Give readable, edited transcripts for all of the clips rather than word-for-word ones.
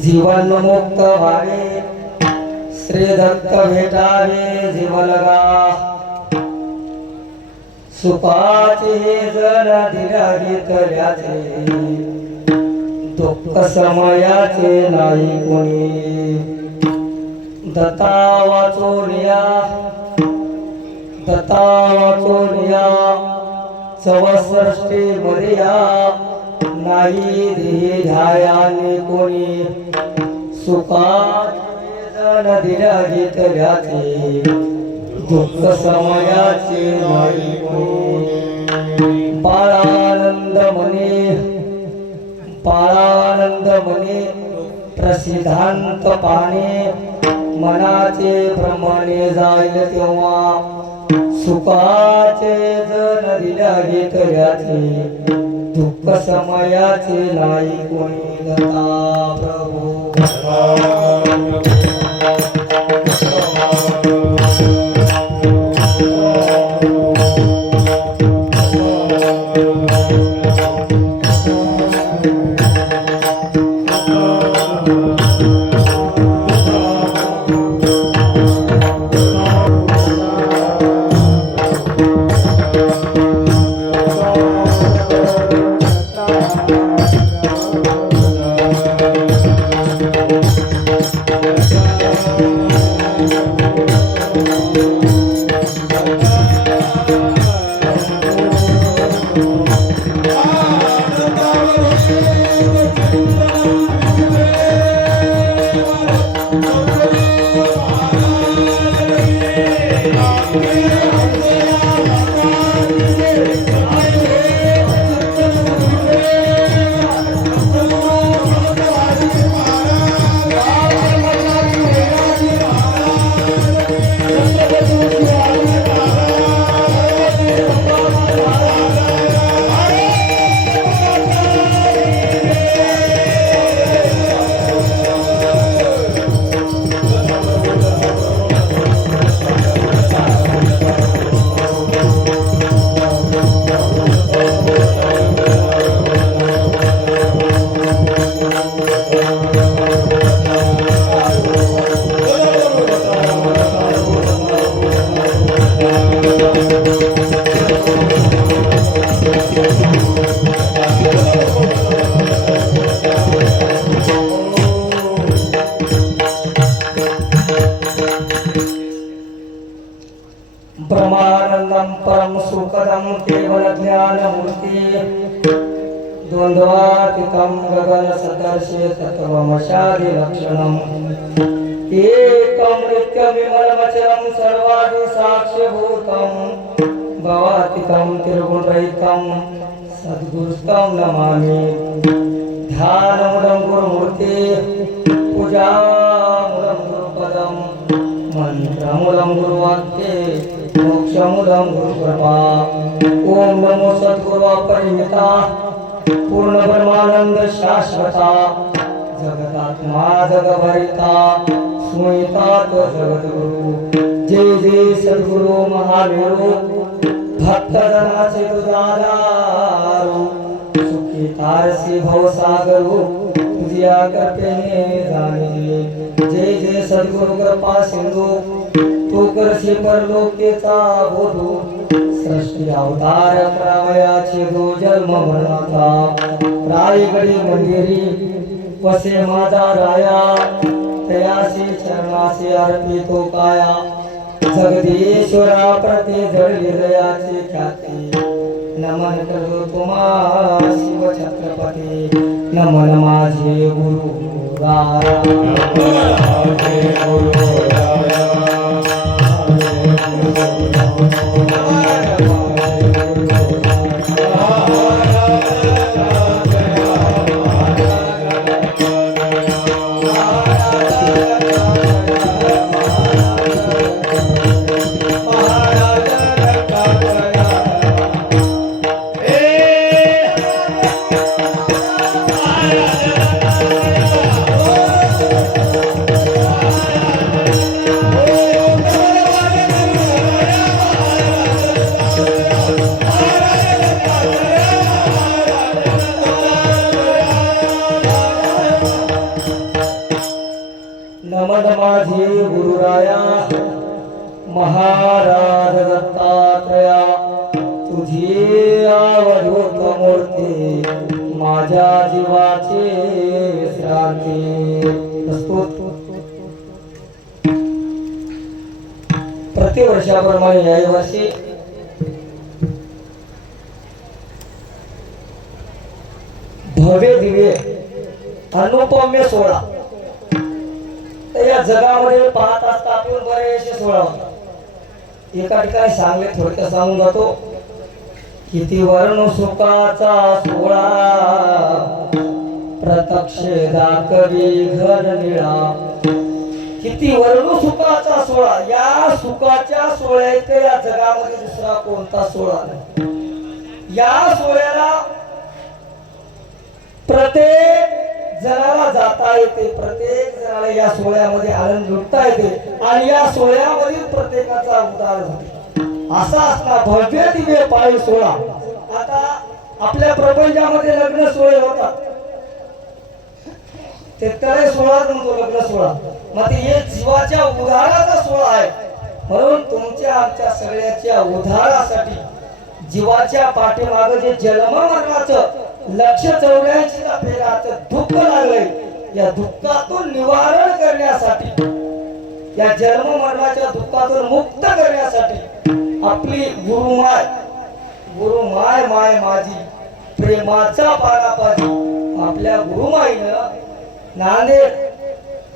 जीवन मुक्त व्हावे श्री दत्त भेटावे जीवलगा सुखाचे जण दिल्या घेतल्याचे दुःख समयाचे नाही कोणी दत्ता वाचोनिया चौसष्टी मर्या नाही देही ध्यायाने कोणी सुखाचे जण दिल्या घेतल्याचे दुःख समयाचे नाही कोणी बाळानंद म्हणे प्रसिद्धांत पाने मनाचे भ्रमणे जाईल तेव्हा सुखाचे जण दिल्या घेतल्याचे दुःख समयाचे नाही कोणी दत्ता प्रभू ब्रह्मानंदं परम सुखदं केवल ज्ञानमूर्ति द्वन्द्वातीतं गगन सदर्शे तत्त्वमशादि लक्षणम् एकं नित्यविमलमचलं सर्वादि साक्ष्यभूतं भवातीतं त्रिगुणरहितं सद्गुरुं नमामि ध्यानमूलं गुरुमूर्ति पूजामूलं गुरुपदं मंत्रमूलं गुरुवाक्ये मोक्षमूलं गुरुकृपा ओम नमो सद्गुरु अपरिमिता पूर्ण ब्रह्मानंद शाश्वता जगदात्मा जगभरिता स्मृतात जगद्गुरु जय जय सद्गुरु महावीरो भक्तजनाचे तुझादारो सुखी तारसी भवसागरो तुझ्या कृपेने जाणिले जय जय सद्गुरु कृपा सिंधू तू करशी परलोकेचा बोधू सृष्टी अवतार प्रावयाचे दो जन्म मरणाचा रायगडी मंदिरी वसे माझा राया तयाशी चरणाशी अर्पितो काया जगदीश्वरा प्रति जळली हृदयाची ख्याती नमन करतो तुम्हा शिव छत्रपती नमन माझे गुरु राया माझे गुरुराया महाराज दत्तात्रया तुझी अवधूत मूर्ती माझ्या जीवाचे विश्रांती प्रस्तुत प्रतिवर्षाप्रमाणे याही वर्षी भव्य दिव्य अनुपम्य सोहळा या जगामध्ये पाहत असता आपण बरेचसे सोहळा होतात एका ठिकाणी सांगले थोडक्यात सांगून जातो किती वर्ण सुखाचा सोहळा प्रत्यक्ष दाखवी घर निळा किती वर्ण सुखाचा सोहळा या सुखाच्या सोहळ्यात या जगामध्ये दुसरा कोणता सोहळा नाही या सोहळ्याला प्रत्येक जणाला जाता येते प्रत्येक जणाला या सोहळ्यामध्ये आनंद लुटता येते आणि या सोहळ्यामध्ये प्रत्येकाचा उद्धार होतो असा असणार भव्य दिव्य पायी सोहळा आता आपल्या प्रपंचामध्ये लग्न सोहळे होतात ते तळे सोहळा म्हणतो लग्न सोहळा मग हे जीवाच्या उद्धाराचा सोहळा आहे म्हणून तुमच्या आमच्या सगळ्याच्या उद्धारासाठी जीवाच्या पाठीमागे जे जन्म मरणाचं 184 फेराचं दुःख लागलंय या दुःखातून निवारण करण्यासाठी या जन्म मरणाच्या दुःखातून मुक्त करण्यासाठी आपली गुरुमाय माय माझी प्रेमाचा पारापाजी आपल्या गुरुमाईनं नांदेड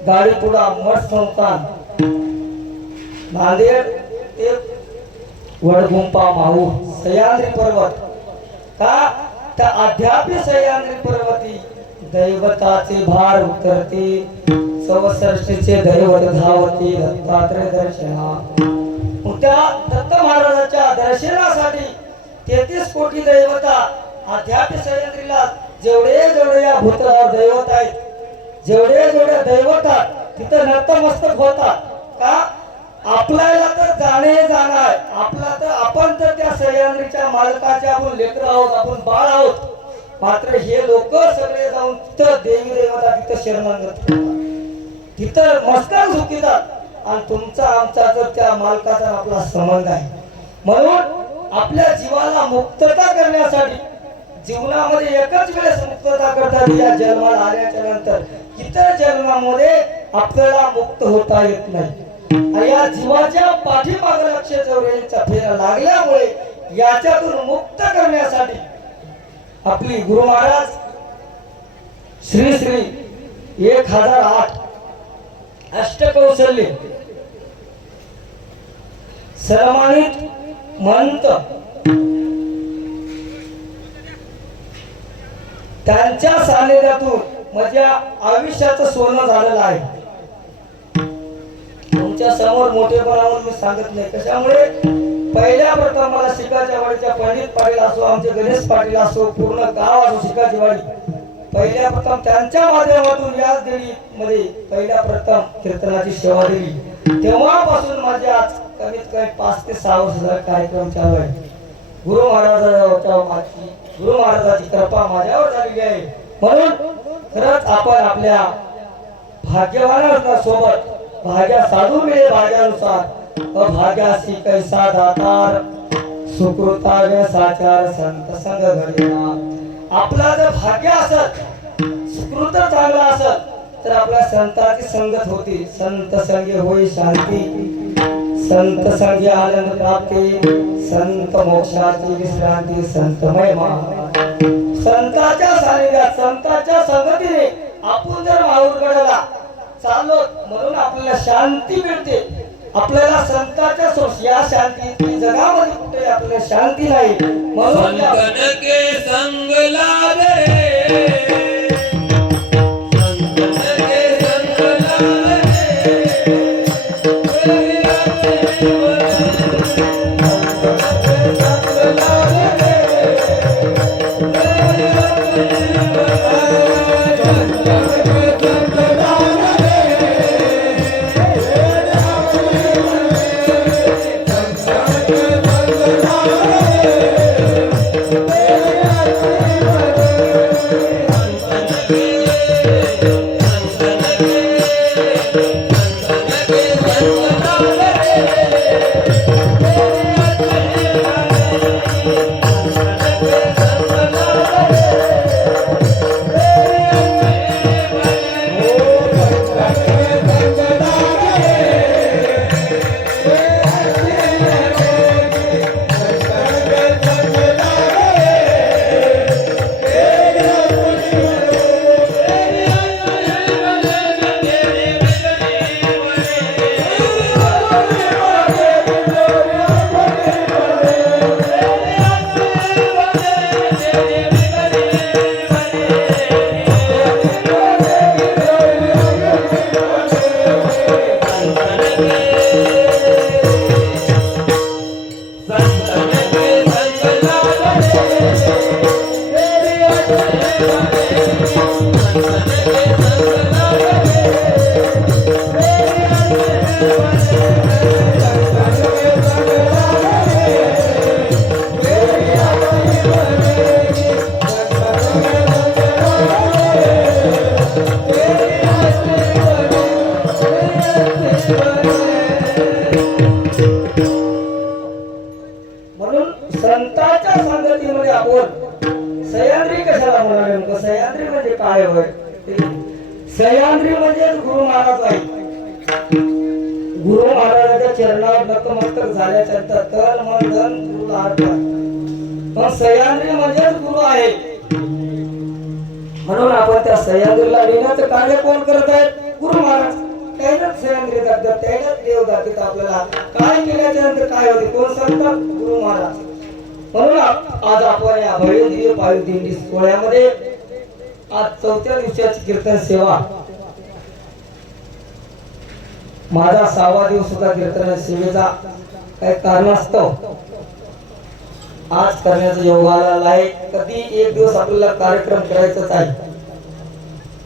गाडीपुडा मठ संस्थान नांदेड ते वडगुंपा माहूर सह्याद्री पर्वत का त्या अध्यात्म सह्याद्री पर्वती दैवताचे भार उतरते सवसृष्टीचे दैवत धावते दत्तात्रय दर्शना त्या दत्त महाराजाच्या दर्शनासाठी 33 कोटी दैवता अध्यात्म सह्याद्रीला जेवढे जेवढे या भूतलावर दैवत आहेत जेवढे जेवढे दैवतात तिथं नतमस्तक होतात का आपल्याला तर जाणार आपला तर आपण तर त्या सह्याद्रीच्या मालकाच्या आपण लेकर आहोत आपण बाळ आहोत मात्र हे लोक सगळे जाऊन तिथं देवी देवता तिथं शरणागत तिथं मस्तक झुकतात आणि तुमचा आमचा तर त्या मालकाचा आपला संबंध आहे म्हणून आपल्या जीवाला मुक्तता करण्यासाठी जीवनामध्ये एकच वेळेस मुक्तता करतात या जन्माला आल्याच्या नंतर इतर जन्मामध्ये आपल्याला मुक्त होता येत नाही आणि या जीवाच्या पाठीमागे 184 फेरा लागल्यामुळे याच्यातून मुक्त करण्यासाठी आपली गुरु महाराज श्री श्री 1008 अष्टकौशल्य सन्मानित महंत त्यांच्या सानिध्यातून माझ्या आयुष्याचं सोनं झालेलं आहे तुमच्या समोर मोठेपणावर मी सांगत नाही कशामुळे पहिल्या प्रथम मला शिकाच्या वाडीच्या पंडित पाटील असो आमचे गणेश पाटील असो पूर्ण गाव असो शिकाची वाडी पहिल्या प्रथम त्यांच्या माध्यमातून याच देवीमध्ये पहिल्या प्रथम कीर्तनाची सेवा दिली तेव्हापासून माझे आज कमीत कमी 5 ते 6 वर्षाचा कार्यक्रम चालू आहे गुरु महाराजाची कृपा माझ्यावर झालेली आहे म्हणून खरंच आपण आपल्या भाग्यवानांना सोबत भाग्या साधू मिळे भाग्यानुसार अभाग्यासी कैसा दातार सुकृतावे साचार संत संग घडीना आपला जर भाग्य असत सुकृत चांगला असत तर आपल्या संताची संगत होती संत संगे होई शांती संत संगे आनंद प्राप्ती संत मोक्षाची विश्रांती संत महिमा संताच्या सानिध्यात संताच्या संगतीने आपण जर माहूरगडाला चाललो म्हणून आपल्याला शांती मिळते आपल्याला संताच्या या शांती जगामध्ये कुठे आपल्याला शांती नाही म्हणून संतन के संग लागे म्हणून संतांच्या संगतीमध्ये आपण सह्याद्री कशाला म्हणाले नेमकं सह्याद्री म्हणजे काय होय सह्याद्री म्हणजे गुरु महाराज आहे गुरु महाराजांच्या चरणावर नतमस्तक झाल्याच्या नंतर तन मन धन गुरुला अर्पण पण सह्याद्री म्हणजे गुरु आहे म्हणून आपण त्या सह्याद्रीला नेण्याचं कार्य कोण करत आहेत गुरु महाराज त्याच्यात सह्याद्री दाखवतात त्याच्यात देव दाखवतात आपल्याला काय केल्याच्या नंतर काय होते कोण सांगतात गुरु महाराज म्हणून आज आपण या भव्य पायी दिंडी सोहळ्यामध्ये आज 4थ्या दिवसाची कीर्तन सेवा माझा 6वा दिवस होता कीर्तन सेवेचा काही कारणास्तव आज करण्याचा योग आलेला आहे कधी एक दिवस आपल्याला कार्यक्रम करायचाच आहे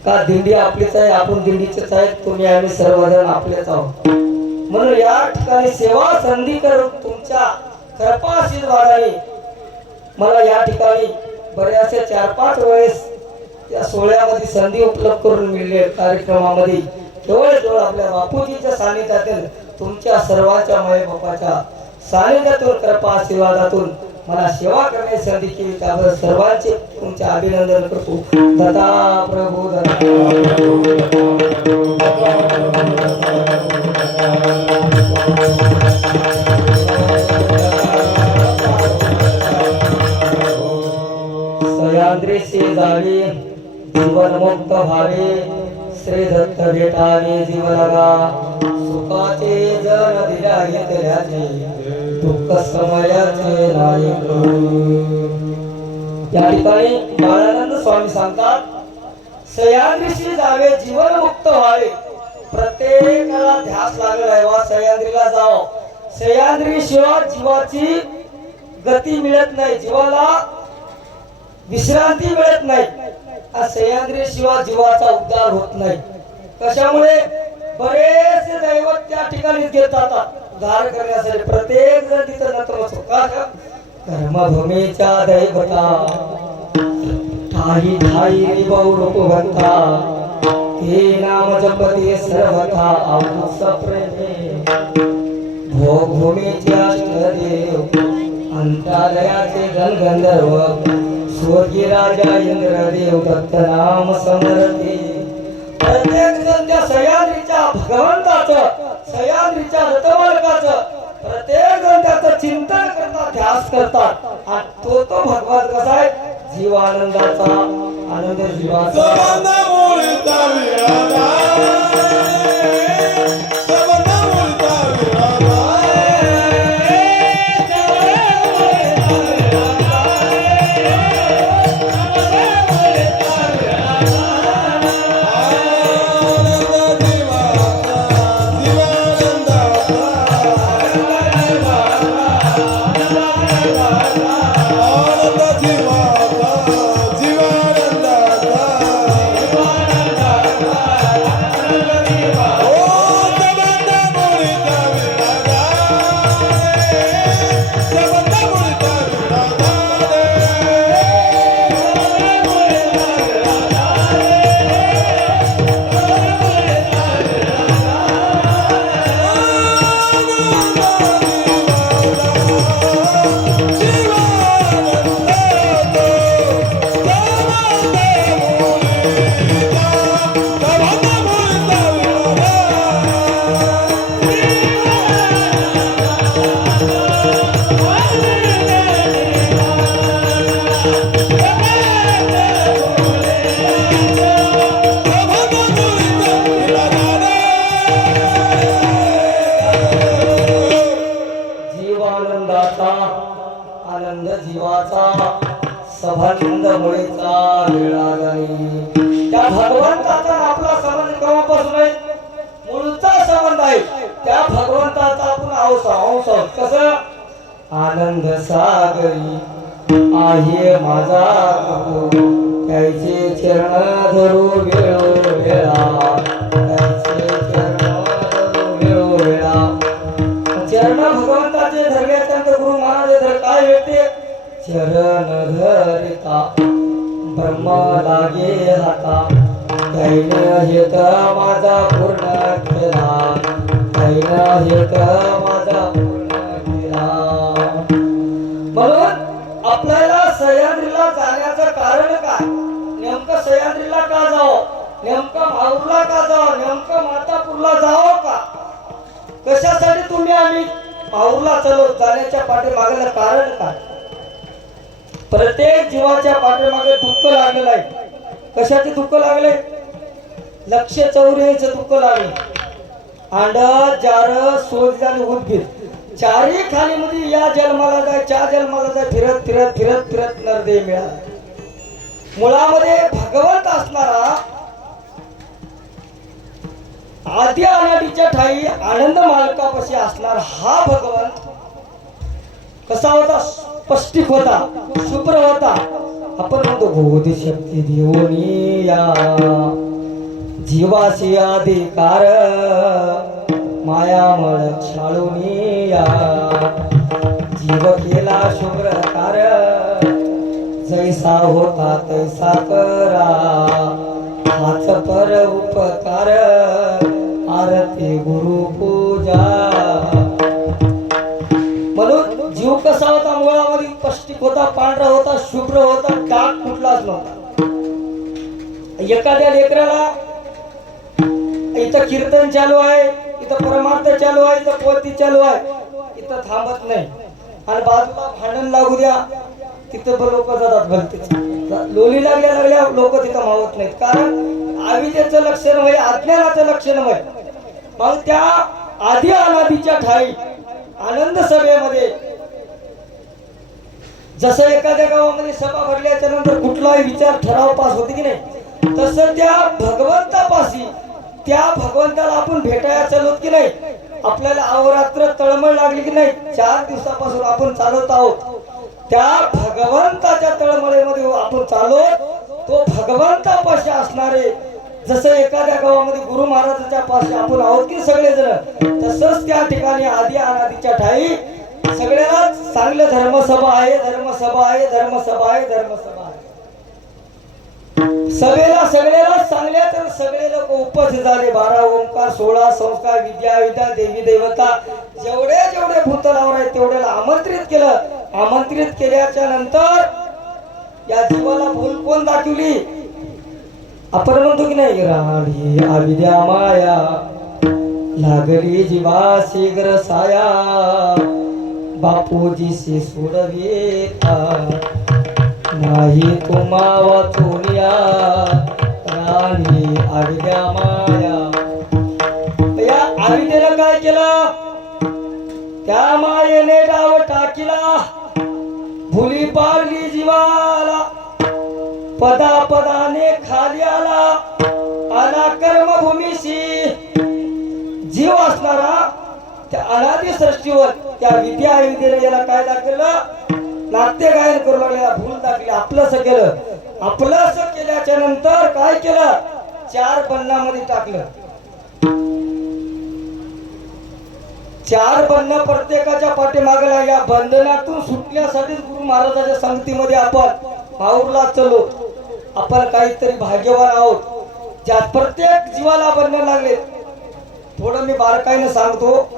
का दिंडी आपलीच आहे आपण दिंडीचेच आहे तुम्ही आम्ही सर्वजण आपलेच आहोत म्हणून या ठिकाणी सेवा संधी करून तुमच्या कृपा आशीर्वादाने मला या ठिकाणी बऱ्याचशा 4-5 वेळेस या सोहळ्यामध्ये संधी उपलब्ध करून मिळले कार्यक्रमामध्ये केवळ आपल्या बापूजीच्या सानिध्यातील तुमच्या सर्वांच्या माय बापाच्या सानिध्यातून कृपा आशीर्वादातून मला सेवा करण्याची संधी केली त्याबद्दल सर्वांचे तुमचे अभिनंदन करतो दत्ता प्रभू सह्याद्रीशी जावे जीवन मुक्त व्हावे श्री दत्त भेटावे जीवनाला सुखाचे जन दिल्या येतल्याचे दुःख समयाचे नायक या ठिकाणी बाळानंद स्वामी सांगतात सह्याद्रीशी जावे जीवन मुक्त व्हावे प्रत्येकाला ध्यास लागलाय वा सह्याद्रीला जावं सह्याद्री शिवाय जीवाची गती मिळत नाही जीवाला विश्रांती मिळत नाही सह्याद्री शिवाय जीवाचा उद्धार होत नाही कशामुळे बरेचसे दैवत त्या ठिकाणी घेतात उद्धार करण्यासाठी प्रत्येक जण तिथं नतमस्तक कर्मभूमीच्या दैवता ठाई ठाई बहुरूपवंता हे नाम जपते सर्वथा आपुस प्रेमे भोगभूमीचे अष्टदेव अंतालयाचे गणगंधर्व स्वर्गीय राजा इंद्रदेव दत्त नाम समरते प्रत्येक जण त्या सह्याद्रीच्या भगवंताचं सह्याद्रीच्या रथमालकाचं प्रत्येक जण त्याचं चिंतन करतात ध्यास करतात आणि तो भगवान कसा आहे जीवानंदाचा आनंद जीवाचा आनंद जीवाचा संबंध मुळेचा वेळा नाही त्या भगवंताचा आपला संबंध केव्हापासून आहे मूळचा संबंध आहे त्या भगवंताचा आपण अंश कसं आनंद सागरी आहे माझा गुरु त्याचे चरण धरू वेळोवेळा त्याचे चरण धरू वेळोवेळा चरण भगवंताचे धरल्यानंतर गुरु महाराज धर काय भेटते चरण धरिता ब्रह्म लागे हाता त्याने हेत माझा पूर्ण केला त्याने हेत माझा पूर्ण केला म्हणून आपल्याला सह्याद्रीला जाण्याचं कारण काय नेमकं सह्याद्रीला का जावं नेमकं माहूरला का जावं नेमकं मातापूरला जावं का कशासाठी तुम्ही आम्ही माहूरला चलो जाण्याच्या पाठीमागलं कारण काय प्रत्येक जीवाच्या पाठीमागे दुःख लागलेलं आहे कशाचे दुःख लागले 184 दुःख लागले अंड जार सोज आणि उद्भिद चारही खालीमध्ये या जन्माला जाय त्या जन्माला जाय फिरत फिरत फिरत फिरत नरदेह मिळाला मुळामध्ये भगवंत असणारा आदी अनादीच्या ठाई आनंद मालकापाशी असणार हा भगवंत कसा होता स्पष्टिक होता शुभ्र होता आपण म्हणतो बोधी शक्ती देवनी या जीवाशी अधिकार मायामळ छाळूनी या जीव केला शुभ्र कार जैसा होता तैसा करा हाच पर उपकार आरती गुरु पूजा म्हणून जीव कसा होता मुळामध्ये स्पष्टिक होता पांढरा होता शुभ्र होता डाग कुठलाच नव्हता एखाद्या लेकराला इथं कीर्तन चालू आहे इथं परमार्थ चालू आहे इथं पोथी चालू आहे इथं थांबत नाही आणि बाजूला भांडण लागू द्या तिथं लोक जातात भलतेच लोली लागल्या लोक तिथं मावत नाहीत कारण आविद्याचं लक्षण होय अज्ञानाचं लक्षण होय मग त्या आधी अनादीच्या ठाई आनंद सभेमध्ये जसं एखाद्या गावामध्ये सभा भरल्याच्या नंतर कुठलाही विचार ठराव पास होते की नाही तसं त्या भगवंतापाशी त्या भगवंताला आपण भेटायला चालवत की नाही आपल्याला अहोरात्र तळमळ लागली की नाही 4 दिवसापासून आपण चालवत आहोत त्या भगवंताच्या तळमळीमध्ये आपण चालवत तो भगवंतापाशी असणारे जसं एखाद्या गावामध्ये गुरु महाराजाच्या पाशी आपण आहोत की सगळेजण तसंच त्या ठिकाणी आदी अनादीच्या ठाई सगळ्याला चांगलं धर्मसभा आहे धर्मसभा आहे धर्मसभा आहे धर्मसभा आहे सभेला सगळ्याला चांगल्या तर सगळे लोक उपस्थित झाले 12 ओंकार 16 संस्कार विद्या विद्या देवी देवता जेवढे जेवढे भूतलावर आहेत तेवढ्याला आमंत्रित केलं आमंत्रित केल्याच्या नंतर या जीवाला भूल कोण दाखवली आपण म्हणतो की नाही राणी अविद्या माया लागली जीवा शीघ्र साया बापूजीशी सोडवेता नाही तुम्हा वाचूनिया राणी अविद्या माया या अविद्येनं काय केलं त्या मायेने डाव टाकीला भुली पाडली जीवाला पदा पदाने खाली आला आला कर्मभूमीशी जीव असणारा त्या अनादी सृष्टीवर त्या विद्या विद्येने याला काय दाखवलं नाट्य गायन करू लागले भूल दाखली आपलंच केलं आपलंच केल्याच्या नंतर काय केलं 4 बंधनामध्ये टाकलं 4 बंधन प्रत्येकाच्या पाठीमागला या बंधनातून सुटण्यासाठी गुरु महाराजांच्या संगतीमध्ये आपण माहूरला चलो आपण काहीतरी भाग्यवान आहोत ज्यात प्रत्येक जीवाला बंधन लागले थोडं मी बारकाईने सांगतो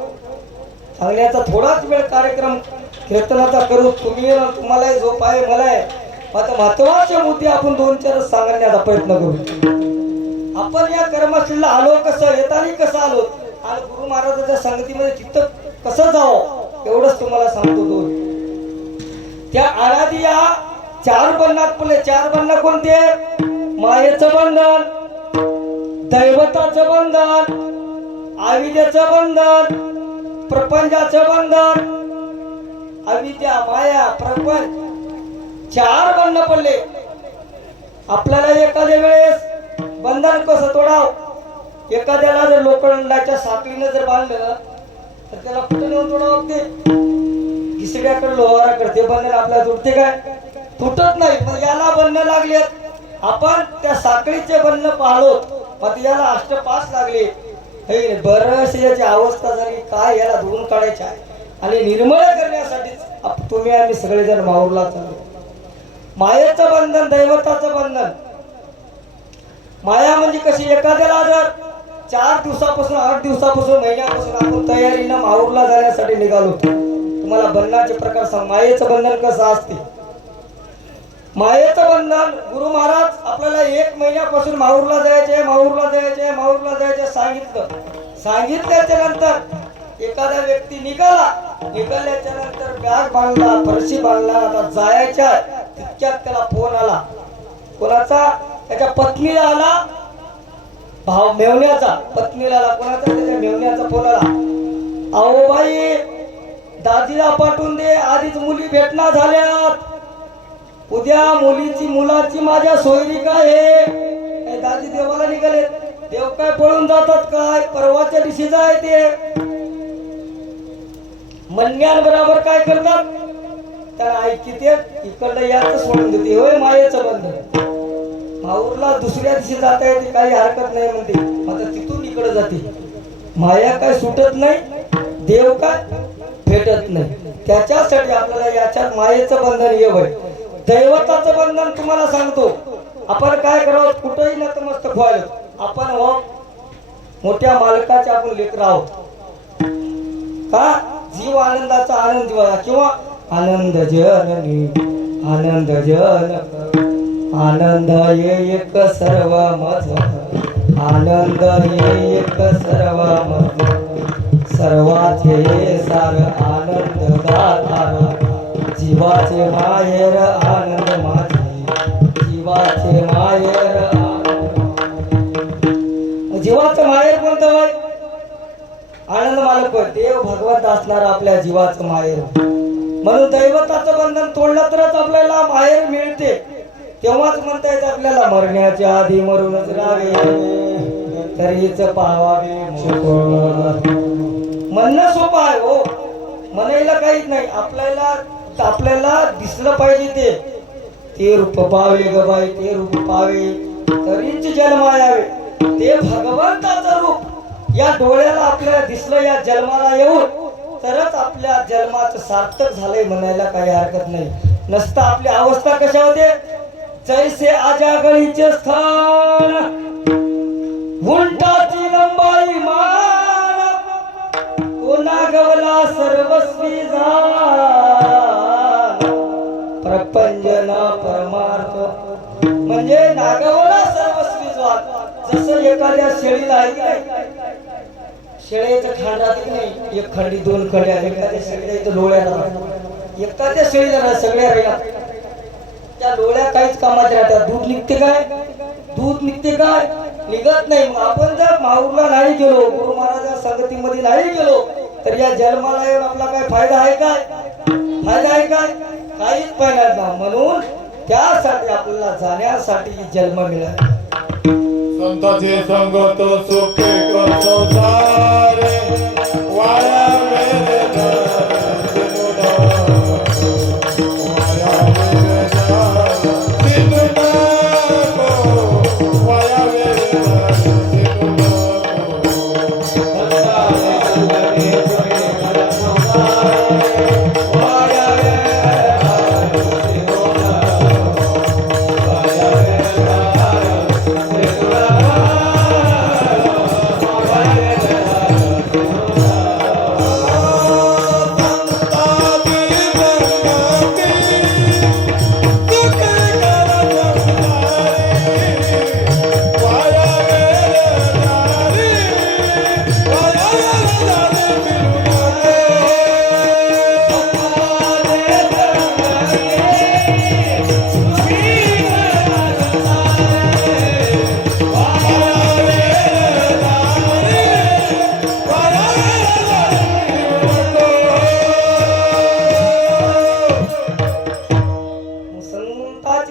सांगण्याचा थोडाच वेळ कार्यक्रम कीर्तनाचा करू तुम्हालाही झोप आहे मला आहे आता महत्वाचे मुद्दे आपण 2-4 सांगण्याचा प्रयत्न करू आपण या कर्मस्थळीला आलो कसं येताना कसं आलो आणि गुरु महाराजांच्या संगतीमध्ये तिथं कसं जावं एवढंच तुम्हाला सांगतो 2 त्या अनादी या 4 बंधनात पडले 4 बंधन कोणते मायेचं बंधन दैवताचं बंधन अविद्येचं बंधन प्रपंचाचं बंधन अविद्या माया प्रपंच 4 बंधन पडले आपल्याला एखाद्या वेळेस बंधन कसं तोडाव एखाद्याला जर लोखंडाच्या साखळीने जर बांधलं तर त्याला कुठे नेऊन तोडावं ते घिसड्याकडे लोहाराकडे ते बंधन आपल्याला तुटते काय तुटत नाही. मग याला बंधन लागलेत, आपण त्या साखळीचे बंधन पाहलो, मग याला अष्टपास लागले. हे बरंच याची अवस्था झाली, काय याला धुवून काढायचे आहे आणि निर्मळ करण्यासाठीच तुम्ही आम्ही सगळेजण माऊरला चाललो. मायेचं बंधन, दैवताचं बंधन. माया म्हणजे कशी, एखाद्याला जर 4 दिवसापासून 8 दिवसापासून महिन्यापासून आपण तयारीनं माऊरला जाण्यासाठी निघालो, तुम्हाला बंधनाचे प्रकार सांग. मायेचं बंधन कसं असते? मायेचं बंधन, गुरु महाराज आपल्याला 1 महिन्यापासून माऊरला जायचे, माऊरला जायचे, माऊरला जायचे सांगितलं. सांगितल्याच्या नंतर एखादा व्यक्ती निघाल्याच्या नंतर बॅग बांधला, फरशी बांधला, आता जायच्या तितक्यात त्याला फोन आला. कोणाचा? त्याच्या पत्नीला आला, भाव मेवण्याचा. पत्नीला आला, कोणाचा? त्याच्या मेवण्याचा फोन आला. अहो बाई, दाजीला पाठवून दे, आधीच मुली भेटना झाल्यात, उद्या मुलाची माझ्या सोयरी काय आहे. दाजी देवाला निघाले, देव काय पळून जातात काय, परवाच्या दिवशी जाय ते म्हणण्याबरोबर काय करतात, त्याला ऐकिते इकडलं याच सोडून देते. होय मायेचं बंधन. माऊरला दुसऱ्या दिवशी जाता येते, काही हरकत नाही म्हणते, आता तिथून इकडे जाते. माया काय सुटत नाही, देव काय भेटत नाही. त्याच्यासाठी आपल्याला याच्यात मायेचं बंधन ये होय. दैवताचं बंधन तुम्हाला सांगतो. आपण काय करावं, कुठेही नतमस्तक व्हायला. आपण मोठ्या मालकाचे आपण लेकर आहोत का? जीव आनंदाचा आनंद दिवा किंवा आनंद जननी आनंद जनक आनंद ये एक सर्व मध आनंद ये एक सर्व मध सर्वाचे सार आनंद दातार जीवाचे माहेर आनंद माझे जीवाचे माहेर जीवाचं माहेर कोणतं होय? आनंद मालक होय, देव भगवंत असणार आपल्या जीवाचं माहेर. म्हणून दैवताचं बंधन तोडलं तरच आपल्याला माहेर मिळते. तेव्हाच म्हणता येत आपल्याला मरण्याच्या आधी मरूनच राहावे तरीच पावावे. म्हणणं सोपं आहे हो, म्हणायला काहीच नाही. आपल्याला दिसलं पाहिजे ते रूप पावे ग बाई, ते रूप पावे तरीच जन्म यावे. ते भगवंताचं रूप या डोळ्याला आपल्याला दिसलं, या जन्माला येऊन तरच आपल्या जन्माचं सार्थक झालंय म्हणायला काही हरकत नाही. नसता आपली अवस्था कशा होते, जैसे आजागळीचे स्थान उंटाची लंबाई मान तो नागवला सर्वस्वी प्रपंचना परमार्थ म्हणजे नागवला सर्वस्वी जसं एखाद्या शेळीला आहे की नाही, शेळीचं खांड राहते नाही, एक खंडी दोन खंड्या, एखाद्या शेळीला इथं लोळ्याला एखाद्या शेळीला सगळ्या राहिला त्या लोळ्या काहीच कामाच्या राहतात. दूध निघते काय, दूध निघते काय, निघत नाही. मग आपण जर माऊरला नाही गेलो, गुरु महाराजांच्या संगतीमध्ये नाही गेलो तर या जन्माला येऊन आपला काय फायदा आहे काय, फायदा आहे काय, काहीच फायदा नाही. म्हणून त्यासाठी आपल्याला जाण्यासाठी जन्म मिळाला. संताचे संगत सुखे करतो सारे वाया मेरे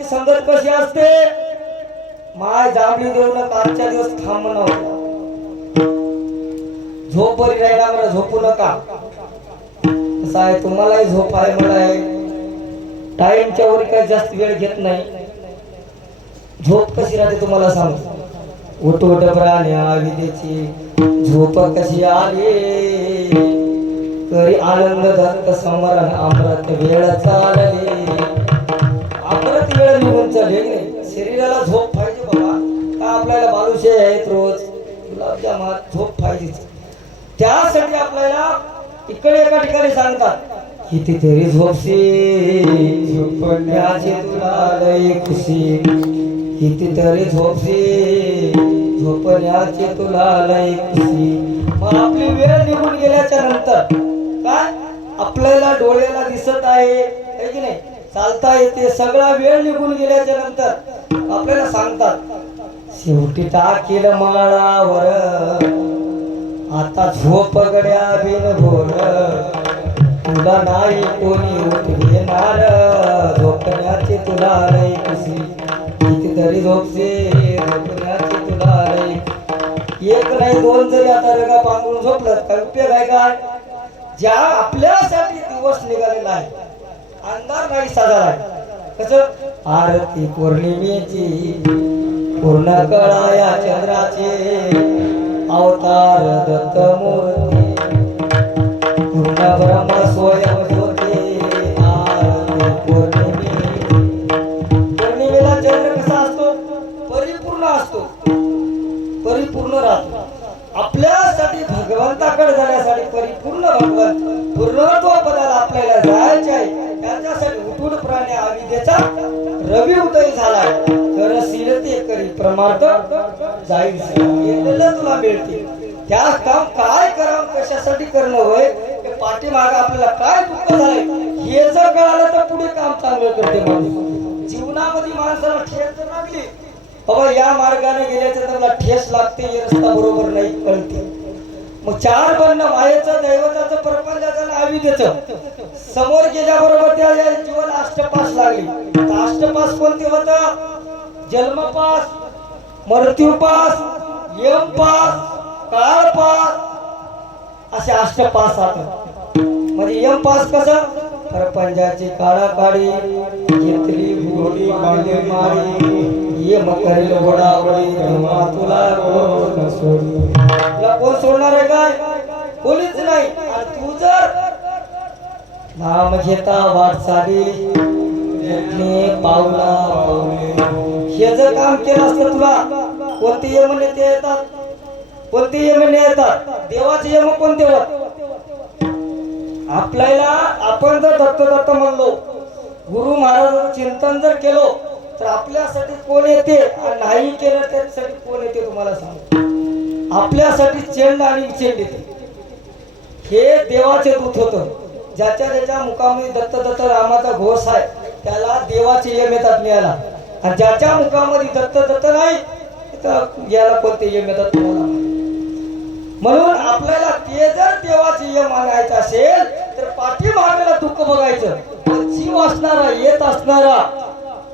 संगत कशी असते, माय जांभळी देऊ नका, आजच्या दिवस थांब नव्हता, झोप बरी राहिला मला झोपू नका. कसं आहे, तुम्हालाही झोप आहे, मला आहे. टाइमच्या वर काही जास्त वेळ घेत नाही. झोप कशी राहते तुम्हाला सांगतो. उठ उठ प्राण्या विदेची झोप कशी आली, करी आनंद दत्त समरण अमृत वेळ चालली. अमृत वेळ निघून चालली. शरीराला झोप पाहिजे बाबा. का आपल्याला बालुशे आहेत रोज गुलाबजामात झोप पाहिजे. त्यासाठी आपल्याला इकडे एका ठिकाणी सांगतात कितीतरी झोपशी झोपण्याची तुला लई खुशी, कितीतरी झोपशी झोपण्याची तुला लई खुशी. मग आपली वेळ निघून गेल्याच्या नंतर काय आपल्याला डोळ्याला दिसत आहे की नाही, चालता येते, सगळा वेळ निघून गेल्याच्या नंतर आपल्याला सांगतात शेवटी टाकील माळावर आता झोप गड्या बिन भोर, तुला नाही कोणी उठविणार झोपण्याची तुला लई खुशी, कितीतरी झोपसे झोपण्याची तुला लई. एक नाही दोन जरी आता रगा पांघरून झोपलं काय उपयोग आहे काय. ज्या आपल्यासाठी दिवस निघालेला आहे, अंधार नाही साजरा आहे. कसं आरती पौर्णिमेची पूर्ण कळाया चंद्राचे अवतार दत्त मूर्ती, पूर्ण ब्रह्म स्वयं ज्योती आरती पौर्णिमेची. पौर्णिमेला चंद्र कसा असतो, परिपूर्ण असतो, परिपूर्ण राहतो. आपल्यासाठी भगवंताकडे जाण्यासाठी परिपूर्ण भगवंत पूर्णत्व पदाला आपल्याला जायचे आहे. त्याच्यासाठी उठून प्राणी आविदेचा रवी उदय झालाय. तर शीलते करी प्रमार्थ जाईल तुला मिळते. त्या काम काय करावं कशासाठी करणं होय, पाठीमागे आपल्याला काय दुःख झालंय हे जर कळालं तर पुढे काम चांगलं करते माणूस. जीवनामध्ये माणसाला ठेस जर लागली बाबा या मार्गाने गेल्याचं त्याला ठेस लागते, हे रस्ता बरोबर नाही कळते. मग चार बंध मायेचं दैवताचं प्रपंचाचं आविदेचं समोर गेल्याबरोबर त्या जीवाला अष्टपास लागली. अष्टपास कोणते होत, जन्मपास, मृत्यूपास, यमपास, काळपास असे अष्टपास आहेत. म्हणजे यमपास कसं प्रपंचाची काळाकाळी घेतली घोडी मारी, ये मकरी ओढावडी तेव्हा तुला कोण सोडू. तुला कोण सोडणार आहे काय, कोणीच नाही. आणि तू जर नाम घेता वाटचाली पावला पावले हे जर काम केलं असतं तुला कोणते यम नेते येतात, कोणते यम येतात, देवाचे यम कोणते होत. आपल्याला आपण जर दत्त दत्त म्हणलो, गुरु महाराजांचं चिंतन जर केलो तर आपल्यासाठी कोण येते आणि नाही केलं त्यासाठी कोण येते तुम्हाला सांग. आपल्यासाठी चेंड आणि विचेंड येते. हे देवाचे दूत होतं. ज्याच्या ज्याच्या मुखामध्ये दत्त दत्त रामाचा घोष आहे त्याला देवाचे यम येतात मिळाला. आणि ज्याच्या मुखामध्ये दत्त दत्त नाही तर याला कोणते यम येतात तुम्हाला. म्हणून आपल्याला ते जर देवाचे यम आणायचं असेल तर पाठीमागेला दुःख बघायचं. जीव असणारा येत असणारा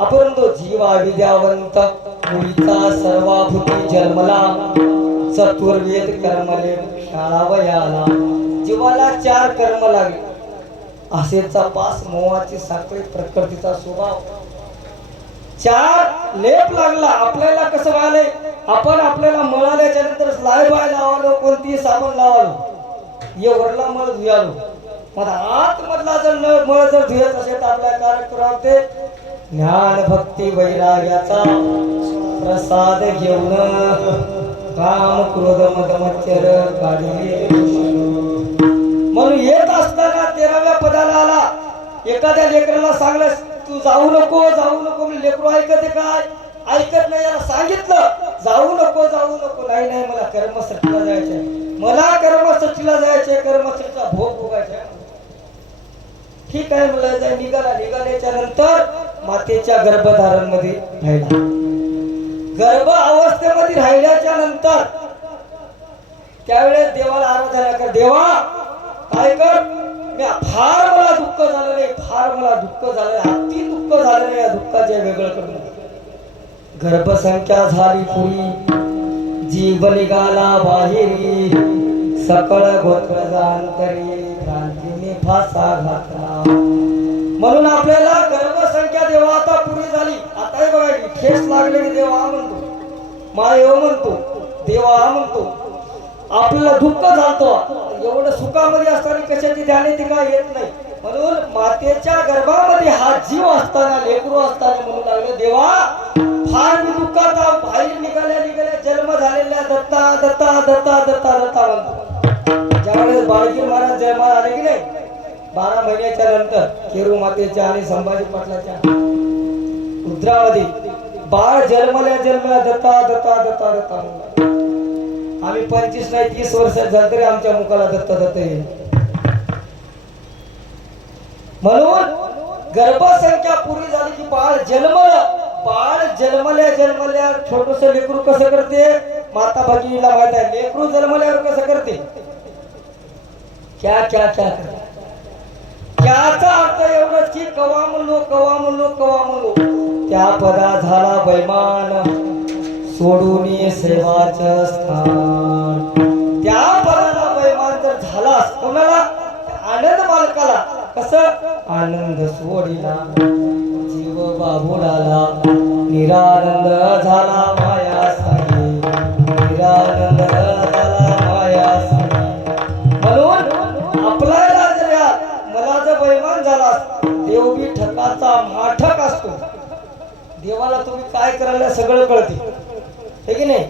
आपण तो जीवा विद्यावंत मुलीचा सर्वाभूती जन्मला चतुर्वेद कर्मले शाळा वयाला. जीवाला चार कर्म लागले, आशेचा पास, मोहाची साखळी, प्रकृतीचा स्वभाव, चार लेप लागला. आपल्याला कसं व्हायलंय, आपण आपल्याला मळाल्याच्या नंतर स्लाय बाय लावालो, कोणती साबण लावालो, ये वरला मळ धुयालो. मग आत मधला जर मळ जर धुयत असेल तर आपल्या कार्यक्रमात ज्ञान भक्ती वैराग्याचा प्रसाद घेऊन काम क्रोध मद मच्छर काढले. म्हणून येत असताना 13व्या पदाला आला. एखाद्या लेकराला सांगलं तू जाऊ नको जाऊ नको, लेकरू ऐकते काय, ऐकत नाही. याला सांगितलं जाऊ नको जाऊ नको, नाही नाही मला कर्मसृष्टीला जायचंय, मला कर्मसृष्टीला जायचंय, कर्मसृष्टीचा भोग भोगायचा. ठीक आहे मला निघाला. निघाल्याच्या नंतर मातेच्या गर्भधारण मध्ये राहिला. गर्भ अवस्थेमध्ये राहिल्याच्या नंतर त्यावेळेस देवाला आराधना कर. देवा काय कर, फार मला दुःख झालं नाही, फार मला दुःख झालं, अति दुःख झालं नाही, या दुःखाचे वेगळं करून. गर्भसंख्या झाली पुरी, जीव निघाला बाहेरी, सकळ गोत्र जांतरी क्रांतीने फासा घातला. म्हणून आपल्याला गर्भ नाही बघायची. ठेस लागले की देव हा म्हणतो, माय हो म्हणतो, देव हा म्हणतो. आपल्याला दुःख झालतं एवढं सुखामध्ये असताना कशाची ध्यान ती काय येत नाही. म्हणून मातेच्या गर्भामध्ये हा जीव असताना लेकरू असताना म्हणू लागले देवा फार मी दुःखात आहो. बाहेर निघाल्या जन्म झालेल्या दत्ता दत्ता दत्ता दत्ता दत्ता म्हणतो. ज्यावेळेस बाळजी महाराज जन्माला आले की नाही 12 महिन्याच्या नंतर केरू मातेच्या आणि संभाजी पाटलाच्या उद्रामध्ये बाळ जन्मल्या दत्ता दत्ता दत्ता दत्ता. आम्ही 25 नाही 30 वर्ष झालं तरी आमच्या मुखाला दत्त दत्त येईल. म्हणून गर्भसंख्या पुरी झाली की बाळ जन्मलं. बाळ जन्मल्या छोटस लेकरू कसं करते माता भगिनीला माहित आहे. लेकरू जन्मल्यावर कसं करते क्या क्या क्या त्याचा अर्थ एवढंच की कवा म्हणलो त्या पदा झाला बैमान सोडून सेवाचं स्थान. त्या पदाला बैमान जर झालास कोणाला आनंद मालकाला कसं आनंद सोडिला जीव बाबुडाला निरानंद झाला माया साई निरानंद झाला माया साई. म्हणून आपल्याला जर मला जर बैमान झालास देव बी ठकाचा माठक असतो. देवाला तुम्ही काय करायला सगळं कळते हे की नाही.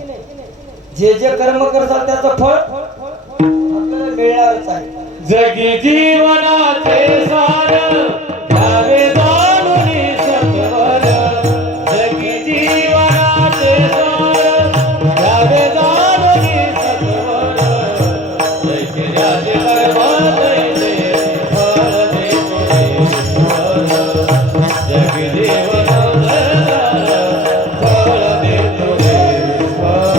जे जे कर्म करतात त्याचं फळ आपल्याला मिळणारच आहे. जगी जीवनाचे सार घ्यावे जाणून सत्वर. जगी जीवनाचे सार घ्यावे जाणून सत्वर. जैसे राजे कर्म तैसे फळ देतो ईश्वर. जगी जीवनाचे सार फळ देतो ईश्वर.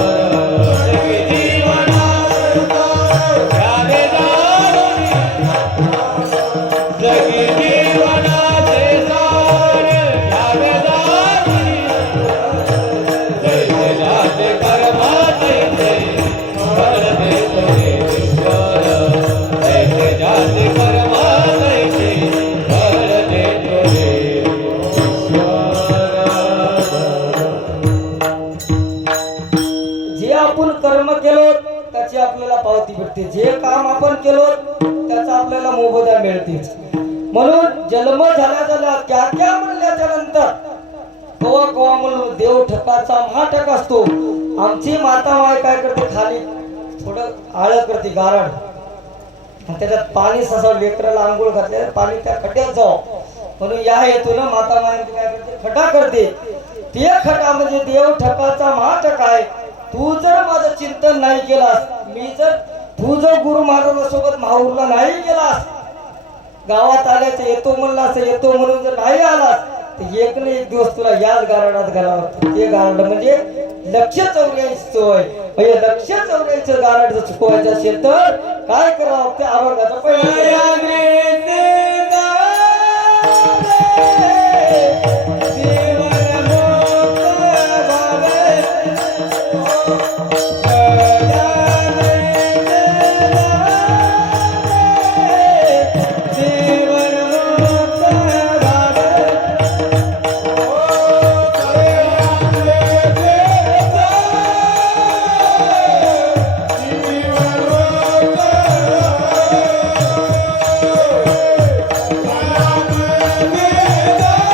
जगी जीवनाचे सार घ्यावे जाणून जगी जीवनाचे सार घ्यावे जाणून. जैसे राजे कर्म तैसे फळ देतो ईश्वर. जैसे राजे कर्म तैसे फळ देतो जे आपण कर्म केलो त्याची आपल्याला पावती भेटते. जे काम आपण केलो त्याचा आपल्याला मोबदला मिळते. म्हणून जन्म झाल्या त्या म्हणल्याच्या नंतर कवा म्हणून देव ठकाचा महाठक असतो. आमची माता माय काय करते खाली थोडं आळ करते गारड त्याच्यात पाणी ससा लेकराला आंघोळ घातले पाणी त्या खड्ड्यात जाव म्हणून या हेतून माता माय काय करते खड्डा करते. ते खड्डा म्हणजे देव ठकाचा महाठक आहे. तू जर माझं चिंतन नाही केलास तू जर गुरु महाराजांसोबत माहूरला नाही गेलास गावात आल्याचं येतो म्हणलास येतो म्हणून जर नाही आलास तर एक ना एक दिवस तुला याच गारडात घालावं लागतं. ते गारड म्हणजे 184 होय. म्हणजे 184 गारड जर चुकवायचं असेल तर काय करावं ते अभंगाचा पहिला Yeah.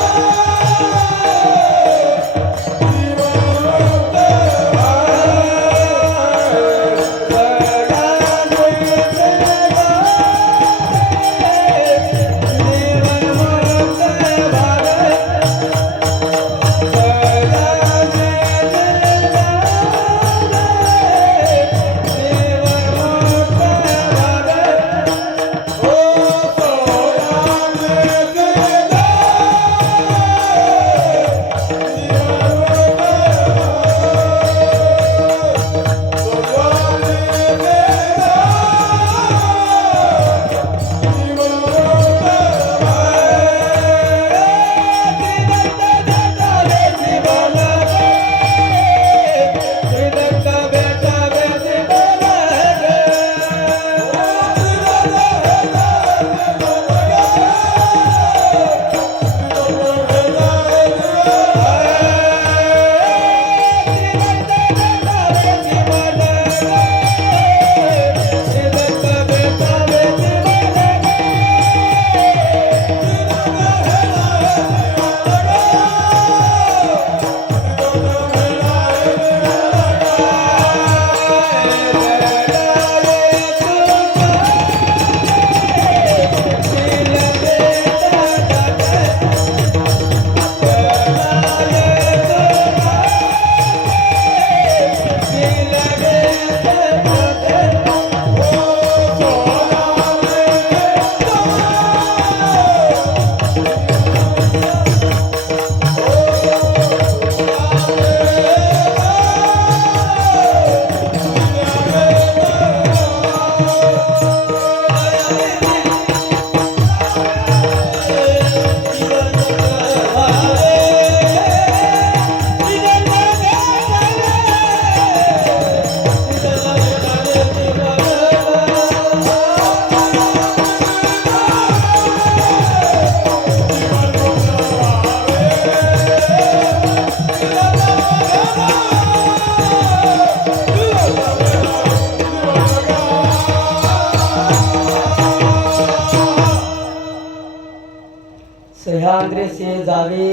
सह्याद्रीसे जावे,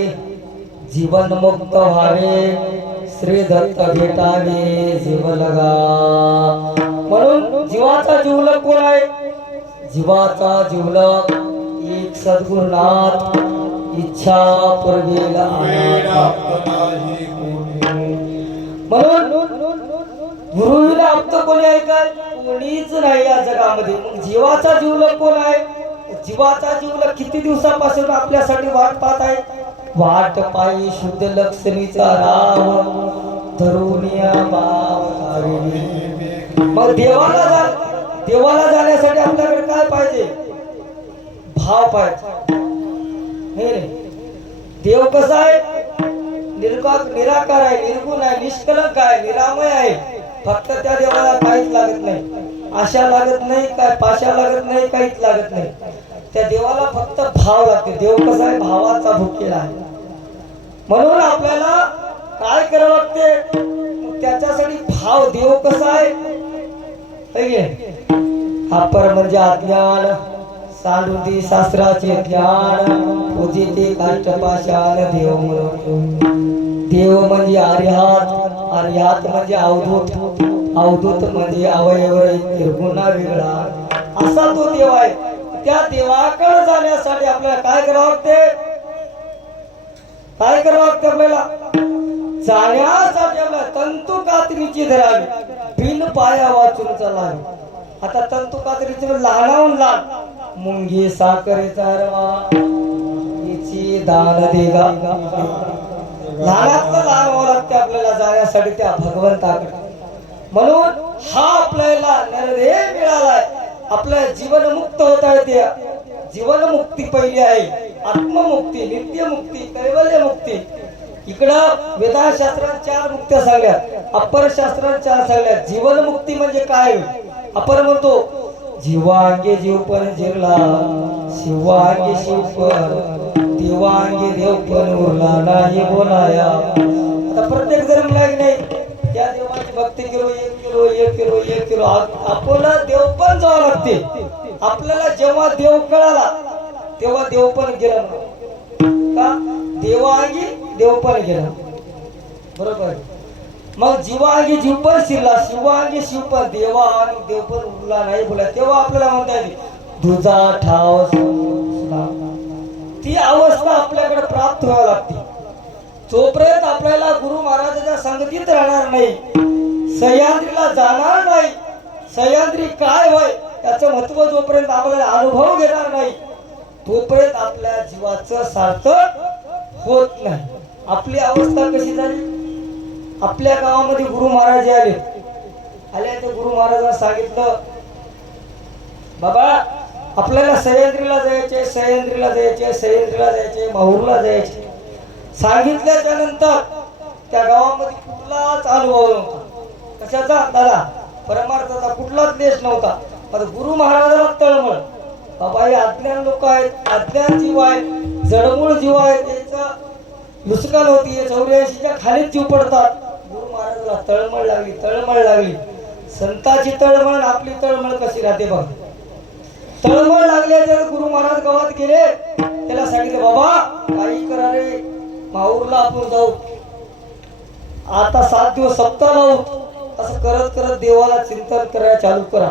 जीवन मुक्त व्हावे, श्री दत्त भेटावे जीवलगा. म्हणून जीवाचा जीवलग कोण आहे? जीवाचा जीवलग एक सद्गुरुनाथ, इच्छा पुरवेला. वेदांत नाही कोणी. म्हणून गुरुविना आप्त कोणी आहे काय? कोणीच नाही या जगामध्ये. मग जीवाचा जीवलग कोण आहे? जीवाचा जीवलग किती दिवसापासून आपल्यासाठी वाट पाहत आहे? वाट पायी शुद्ध लक्ष्मीचा राव, धरुनिया भाव धारिणी. मग देवाला जाण्यासाठी आपल्याकडे काय पाहिजे? भाव पाहिजे. हे रे, देव कसा आहे? निराकार आहे, निर्गुण आहे, निष्कलंक आहे, निरामय आहे. फक्त त्या देवाला काहीच लागत नाही, आशा लागत नाही, काय पाशा लागत नाही, काहीच लागत नाही. त्या देवाला फक्त भाव लागते. देव कसा आहे? भावाचा भुकेला आहे. म्हणून आपल्याला काय करावं लागते? त्याच्यासाठी भाव. देव कसा आहे? अपर म्हणजे अज्ञान, सांडुदी शास्त्राचे ज्ञान, पूजिते काष्टपाषाण देव म्हणून. देव म्हणजे आर्यात, आर्यात म्हणजे अवधूत, अवधूत म्हणजे अवयव निर्गुणा वेगळा. असा तो देव आहे. त्या देवाकडे जाण्यासाठी आपल्याला काय करावं लागते? काय करावं लागते आपल्याला? जाण्यासाठी आपल्याला तंतू कात्रीची धरावी, बिन पाया वाचून चालावी. आता तंतू कात्रीची लहानाहून लहान, मुंगी साखरेचा रवा, हिची दान देगा. लहानातलं लहान व्हावं लागते आपल्याला जाण्यासाठी त्या भगवंताकडे. म्हणून हा आपल्याला निर्देय मिळालाय. आपल्या जीवनमुक्त होता येते. जीवनमुक्ती पहिली आहे, आत्ममुक्ती, नित्यमुक्ती, कैवल्यमुक्ती. इकडं वेदाशास्त्रात 4 मुक्त्या सांगल्या, अपर शास्त्रात 4 सांगल्या. जीवनमुक्ती म्हणजे काय? आपण म्हणतो जीवांगे जीवपण जिरला, शिवांगे शिवपण, देवांगे देवपण उरला नाही बोलाया. आता प्रत्येक जण म्हणाय नाही त्या देवाची भक्ती केलो, 1 किलो 1 किलो 1 किलो. आपल्याला देव पण जावं लागते. आपल्याला जेव्हा देव कळाला तेव्हा देव पण गेला का? देवांगी देव पण गेला, बरोबर. मग जीवांगी जीव पण शिरला, शिवांगी शिव पण, देवा आणि देव पण उरला नाही बोला. तेव्हा आपल्याला म्हणता येते तुझा ठाव. ती अवस्था आपल्याकडे प्राप्त व्हावी लागते. जोपर्यंत आपल्याला गुरु महाराजांच्या संगतीत राहणार नाही, सह्याद्रीला जाणार नाही, सह्याद्री काय होय त्याचं महत्व जोपर्यंत आपल्याला अनुभव घेणार नाही, तोपर्यंत आपल्या जीवाचं सार्थक होत नाही. आपली अवस्था कशी झाली? आपल्या गावामध्ये गुरु महाराज आले. तर गुरु महाराजांना सांगितलं, बाबा आपल्याला सह्याद्रीला जायचे, सह्याद्रीला जायचे, सह्याद्रीला जायचे, माहूरला जायचे. सांगितल्याच्या नंतर त्या गावामध्ये कुठलाच अनुभव नव्हता. कशाचा? दादा परमार्थाचा कुठलाच देश नव्हता. आता गुरु महाराजाला तळमळ, बाबा हे अज्ञान लोक आहेत, अज्ञान जीव आहेत, जडमूळ जीव आहेत, त्याचं नुसकान होती, 84च्या खालीच जीव पडतात. गुरु महाराजाला तळमळ लागली, तळमळ लागली. संताची तळमळ आपली तळमळ कशी राहते बघ. तळमळ लागल्याच्या गुरु महाराज गावात गेले. त्याला सांगितले, बाबा काही करा रे, माहूरला आपण जाऊ, आता 7 दिवस सप्ताह लावू. असं करत करत देवाला चिंतन करायला चालू करा.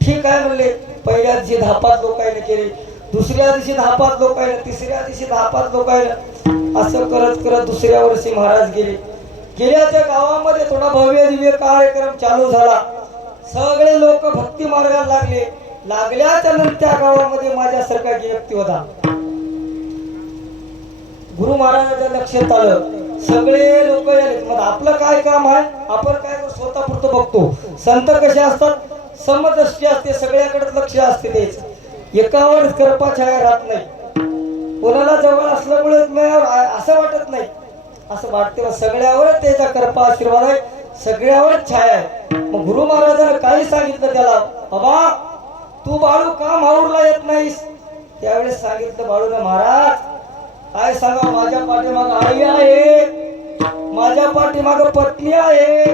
ठीक आहे म्हणले. पहिल्या दिवशी 10-5 लोकांनी केले, दुसऱ्या दिवशी 10-5 लोकांनी, तिसऱ्या दिवशी 10-5 लोकांनी. असं करत करत दुसऱ्या वर्षी महाराज गेले. गेल्याच्या गावामध्ये थोडा भव्य दिव्य कार्यक्रम चालू झाला. सगळे लोक भक्ती मार्गाला लागले. लागल्याच्या नंतर त्या गावामध्ये माझ्यासारखा व्यक्ती होता. गुरु महाराजांच्या लक्षात आलं, सगळे लोक आले. मग आपलं काय काम आहे? आपण काय स्वतःपुरतं बघतो. संत कसे असतात? समदृष्टी असते, सगळ्याकडे लक्ष असते. तेच एकावर कृपा छाया राहत नाही. कोणाला जवळ असल्यामुळे असं वाटत नाही, असं वाटते सगळ्यावर त्याचा कृपा आशीर्वाद आहे, सगळ्यावर छाया आहे. मग गुरु महाराजांना काही सांगितलं त्याला, बाबा तू बाळू का माहूरला येत नाहीस? त्यावेळेस सांगितलं बाळूला, महाराज काय सांगा, माझ्या पाठीमाग आई आहे, माझ्या पाठीमाग पत्नी आहे,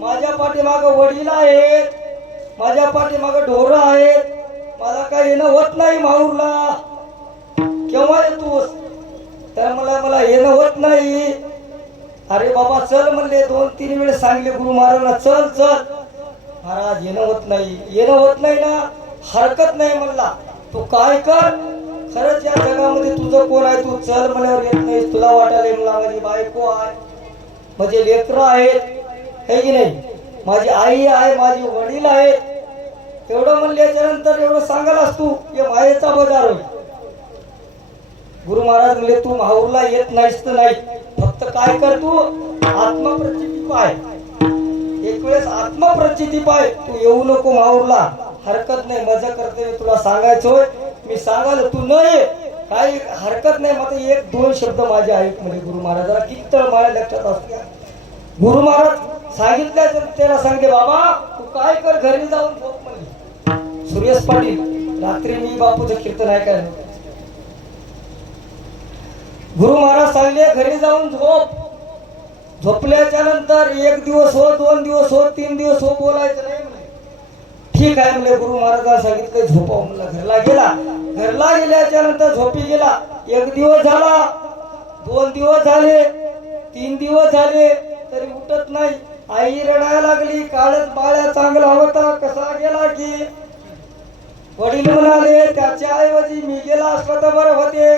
माझ्या पाठीमाग वडील आहेत, माझ्या पाठीमाग ढोरं आहेत. मला काय येणं होत नाही माहूरला. केव्हा येतोस? तर मला येणं होत नाही. अरे बाबा चल म्हणले, 2-3 वेळेस सांगले गुरु महाराजांना, चल चल. महाराज येणं होत नाही ना. हरकत नाही म्हणला. तू काय कर, खरंच या जगामध्ये तुझं कोण आहे? तू चल म्हणल्यावर येत नाही. तुला वाटायला मला माझी बायको आहे, माझे लेकरं आहेत, हे की नाही, माझी आई आहे, माझी वडील आहेत. एवढं म्हणल्याच्या नंतर एवढं सांगायलास तू, हे मायेचा बाजार होईल. गुरु महाराज म्हणले तू माहूरला येत नाहीस तर नाही, फक्त काय कर, तू आत्मप्रचिती पाय. एक वेळेस आत्मप्रचिती पाय. तू येऊ नको माहूरला. हरकत नाही, मजा करते मी तुला सांगायचोय. मी सांगाल तू न ये, काही हरकत नाही. मग 1-2 शब्द माझे ऐक म्हणजे गुरु महाराजाला किती तळ माझ्या लक्षात असते. गुरु महाराज सांगितल्या त्याला सांगते, बाबा तू काय कर, घरी जाऊन झोप म्हणली. सुरेश पाटील रात्री मी बापूचं कीर्तन ऐकायला. गुरु महाराज सांगले घरी जाऊन झोप. झोपल्याच्या नंतर 1 दिवस हो, 2 दिवस हो, 3 दिवस हो, बोलायचं नाही म्हणे. ठीक आहे म्हणले. गुरु महाराजांना सांगितलं झोपाव म्हणलं. घरला गेला. घरला गेल्याच्या नंतर झोपी गेला. 1 दिवस झाला, 2 दिवस झाले, 3 दिवस झाले, तरी उठत नाही. आई रडायला लागली. काळच बाळ्या चांगला होता, कसा गेला की. वडील म्हणाले त्याच्या ऐवजी मी गेला असला तर बरं होते.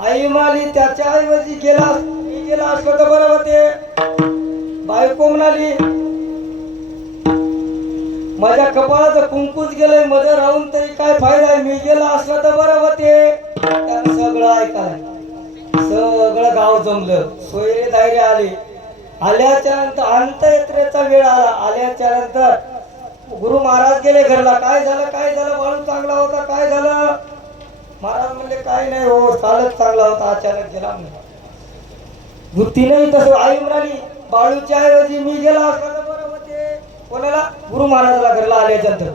आई म्हणाली त्याच्या ऐवजी मी गेला असला तर बरं होते. बायको म्हणाली माझ्या कपाळाचं कुंकूच गेलंय, मध्ये राहून तरी काय फायदा आहे, मी गेला असला तर बरं होते. त्यानं सगळं ऐकाय, सगळं गाव जमलं. सोयरे दायरे आले. आल्याच्या नंतर अंत्ययात्रेचा वेळ आला. आल्याच्या नंतर गुरु महाराज गेले घरला. काय झालं बाळू चांगला होता, काय झालं? महाराज म्हणले काय नाही हो, चालत चांगला होता, अचानक गेला म्हणले. वृत्तीने तसं. आई म्हणाली बाळूच्या ऐवजी मी गेला असला तर बरं होते. कोणाला? गुरु महाराजाला घरला आल्याच्या नंतर.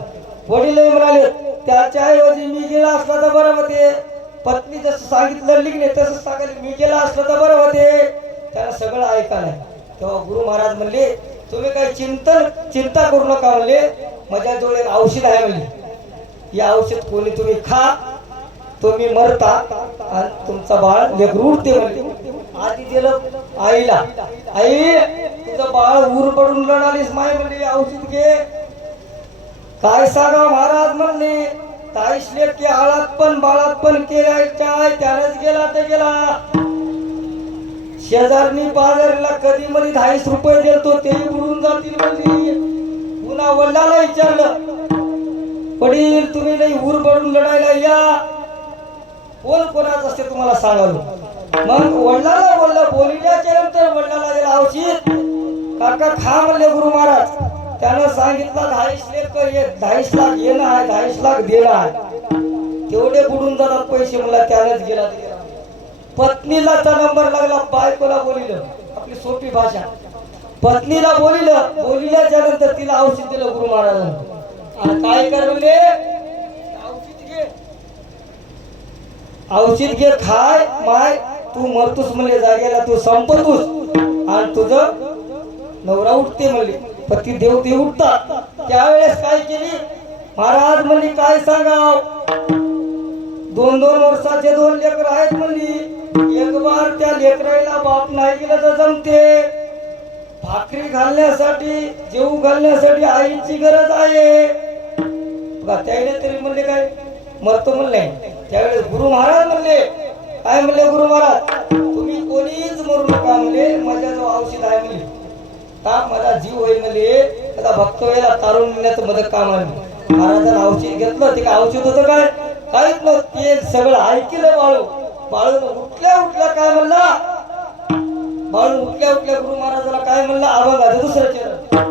वडील म्हणाले त्याच्या ऐवजी मी गेला असला तर बरं होते. पत्नी जसं सांगितलं लिखणे तसं सांगायला, मी गेला असला तर बरं होते. त्याला सगळं ऐकायला. तेव्हा गुरु महाराज म्हणले तुम्ही काही चिंता करू नका म्हणले, माझ्याजवळ एक औषध आहे म्हणले. या औषध कोणी तुम्ही खा, तुम्ही मरता आणि तुमचा बाळ लेकरू उठते म्हणले. आधी दिलं आईला. आई तुझं बाळ ऊर पडून लढालीस माय म्हणले, औषध घे. काय सांगा महाराज म्हणले, ताईस लेकी आळात पण बाळात पण केल्याच्या त्यानंच गेला ते गेला. शेजारनी बाजारला कधी मध्ये 250 रुपये देतो तेही बुडून जातील म्हणली. पुन्हा वडिलाला विचारलं, वडील तुम्ही नाही ऊर पडून लढायला या, कोण कोणाच असते तुम्हाला सांगालो. मग वडिलाला बोललं. बोलल्याच्या नंतर वडिलाला दिला औषध. काका खा म्हणले गुरु महाराज. त्यानं सांगितलं 250 लाख येणं आहे, 250 लाख देणं आहे. तेवढे बुडून जातात पैसे मला. त्यानंच गेला. पत्नीला नंबर लागला. बायकोला बोलिलं, आपली सोपी भाषा. पत्नीला बोलिल्याच्या नंतर तिला औषध दिलं गुरु महाराजांनी. काय कर म्हणले, औषध घे खाय माय, तू मरतोस म्हणले जागेला, तू संपतोस आणि तुझं नवरा उठते म्हणले. पती देव ते उठतात. त्यावेळेस काय केली महाराज म्हणली, काय सांगाव, 2-2 वर्षाचे 2 लेकर आहेत म्हणली. एक बार त्या लेकराला बाप नाही गेला तर जमते. भाकरी घालण्यासाठी, जेवू घालण्यासाठी आईची गरज आहे. त्याने तरी म्हणले काय मरतो म्हणले. त्यावेळेस गुरु महाराज म्हणले, काय म्हणले गुरु महाराज, तुम्ही कोणीच मरू नका म्हणले, माझ्याजवळ औषध आहे म्हणले. का माझा जीव होईल म्हणले, आता भक्त वेळेला तारून नेण्याचं मदत काम आहे. महाराजांना औषध घेतलं. ते काय औषध होतं काय? काहीच नव्हतं. ते सगळं ऐकलं बाळू. बाळून उठल्या काय म्हणला, बाळू उठल्या गुरु महाराजाला काय म्हणला, अभंगाचं दुसरं चरण.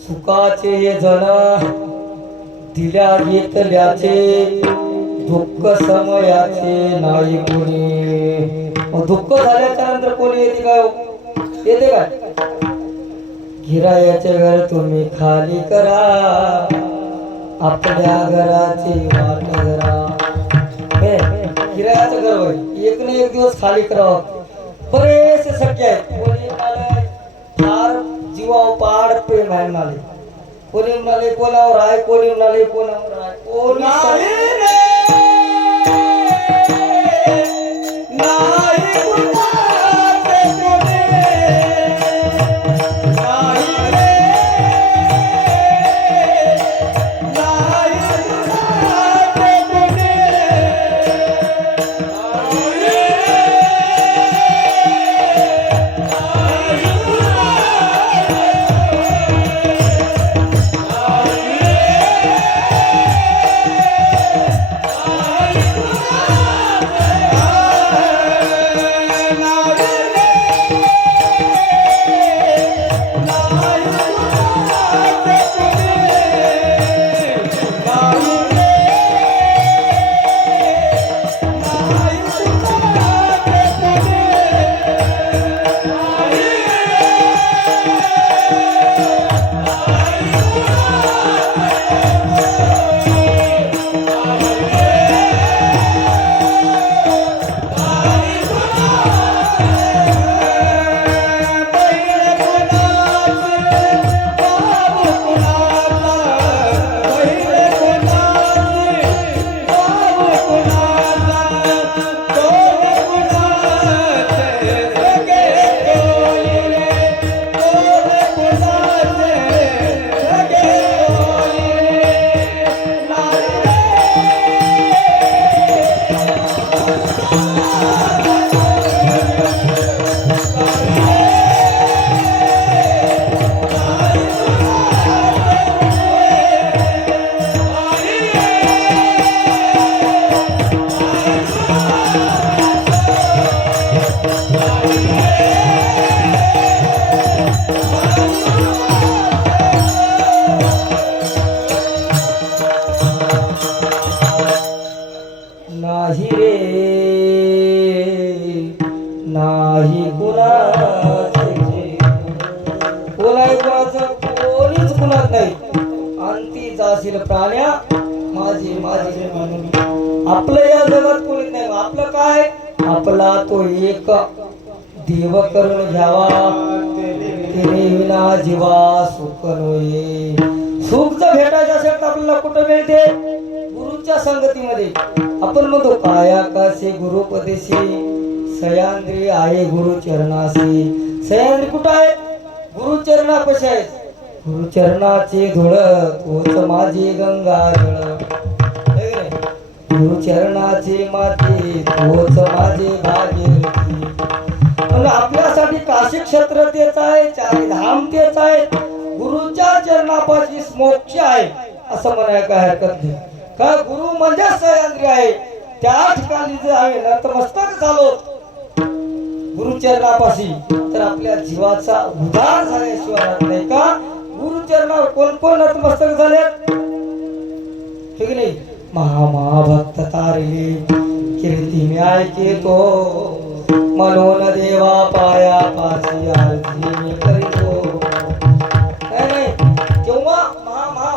सुखाचे जण दिल्या घेतल्याचे दुःख समयाचे नाही कोणी. मग दुःख झाल्याच्या नंतर कोणी येते का? येते का? गिरायाचे घर तुम्ही खाली करा, आपल्या घराची वाट धरा. हे गिरायाचं घर होय, एक ना एक दिवस खाली करावं. बरेचसे शक्य आहेत. कोणी म्हणाले फार जीवावर पाड प्रेम आहे म्हणाले, कोणी म्हणाले कोणावर आहे, कोणी म्हणाले कोणावर आहे, कोणी नाही रे नाही कुणाचे कोणाचं कोणीच कुणात नाही. अंती जाशील प्राण्या माझी माझी म्हणून. आपलं या जगात कोणीच नाही. आपलं काय? आपला तो एक देव करून घ्यावा, तिने विना जीवा सुख नये. सुख जर भेटायचं असेल तर आपल्याला कुठं मिळते? गुरुच्या संगतीमध्ये. आपण म्हणतो काया कासे गुरुपदेशी, सह्याद्री आहे गुरु चरणाशी. सह्याद्री कुठं आहे? गुरु चरणापाशी आहे. गुरु चरणाचे धुळ तोच माझी गंगा जळ. गुरु चरणाचे माते तोच माझे भागीरथी. आपल्यासाठी काशी क्षेत्र तेच आहे, चारी धाम तेच आहे. गुरुच्या चरणापाशी मोक्ष आहे असं म्हणायला काय हरकत नाही. का गुरु म्हणजे सह्याद्री आहे. त्या ठिकाणी जर आम्ही नतमस्तक झालो गुरुचरणापाशी तर आपल्या जीवाचा उद्धार झाल्याशिवाय राहत नाही. का? गुरुचरणावर कोण कोण नतमस्तक झाले? ठीक नाही? महाभक्त तारिले कीर्ती मी ऐके तो म्हणून देवा पाया पाशी आरती मी करीतो. नाही नाही, जेव्हा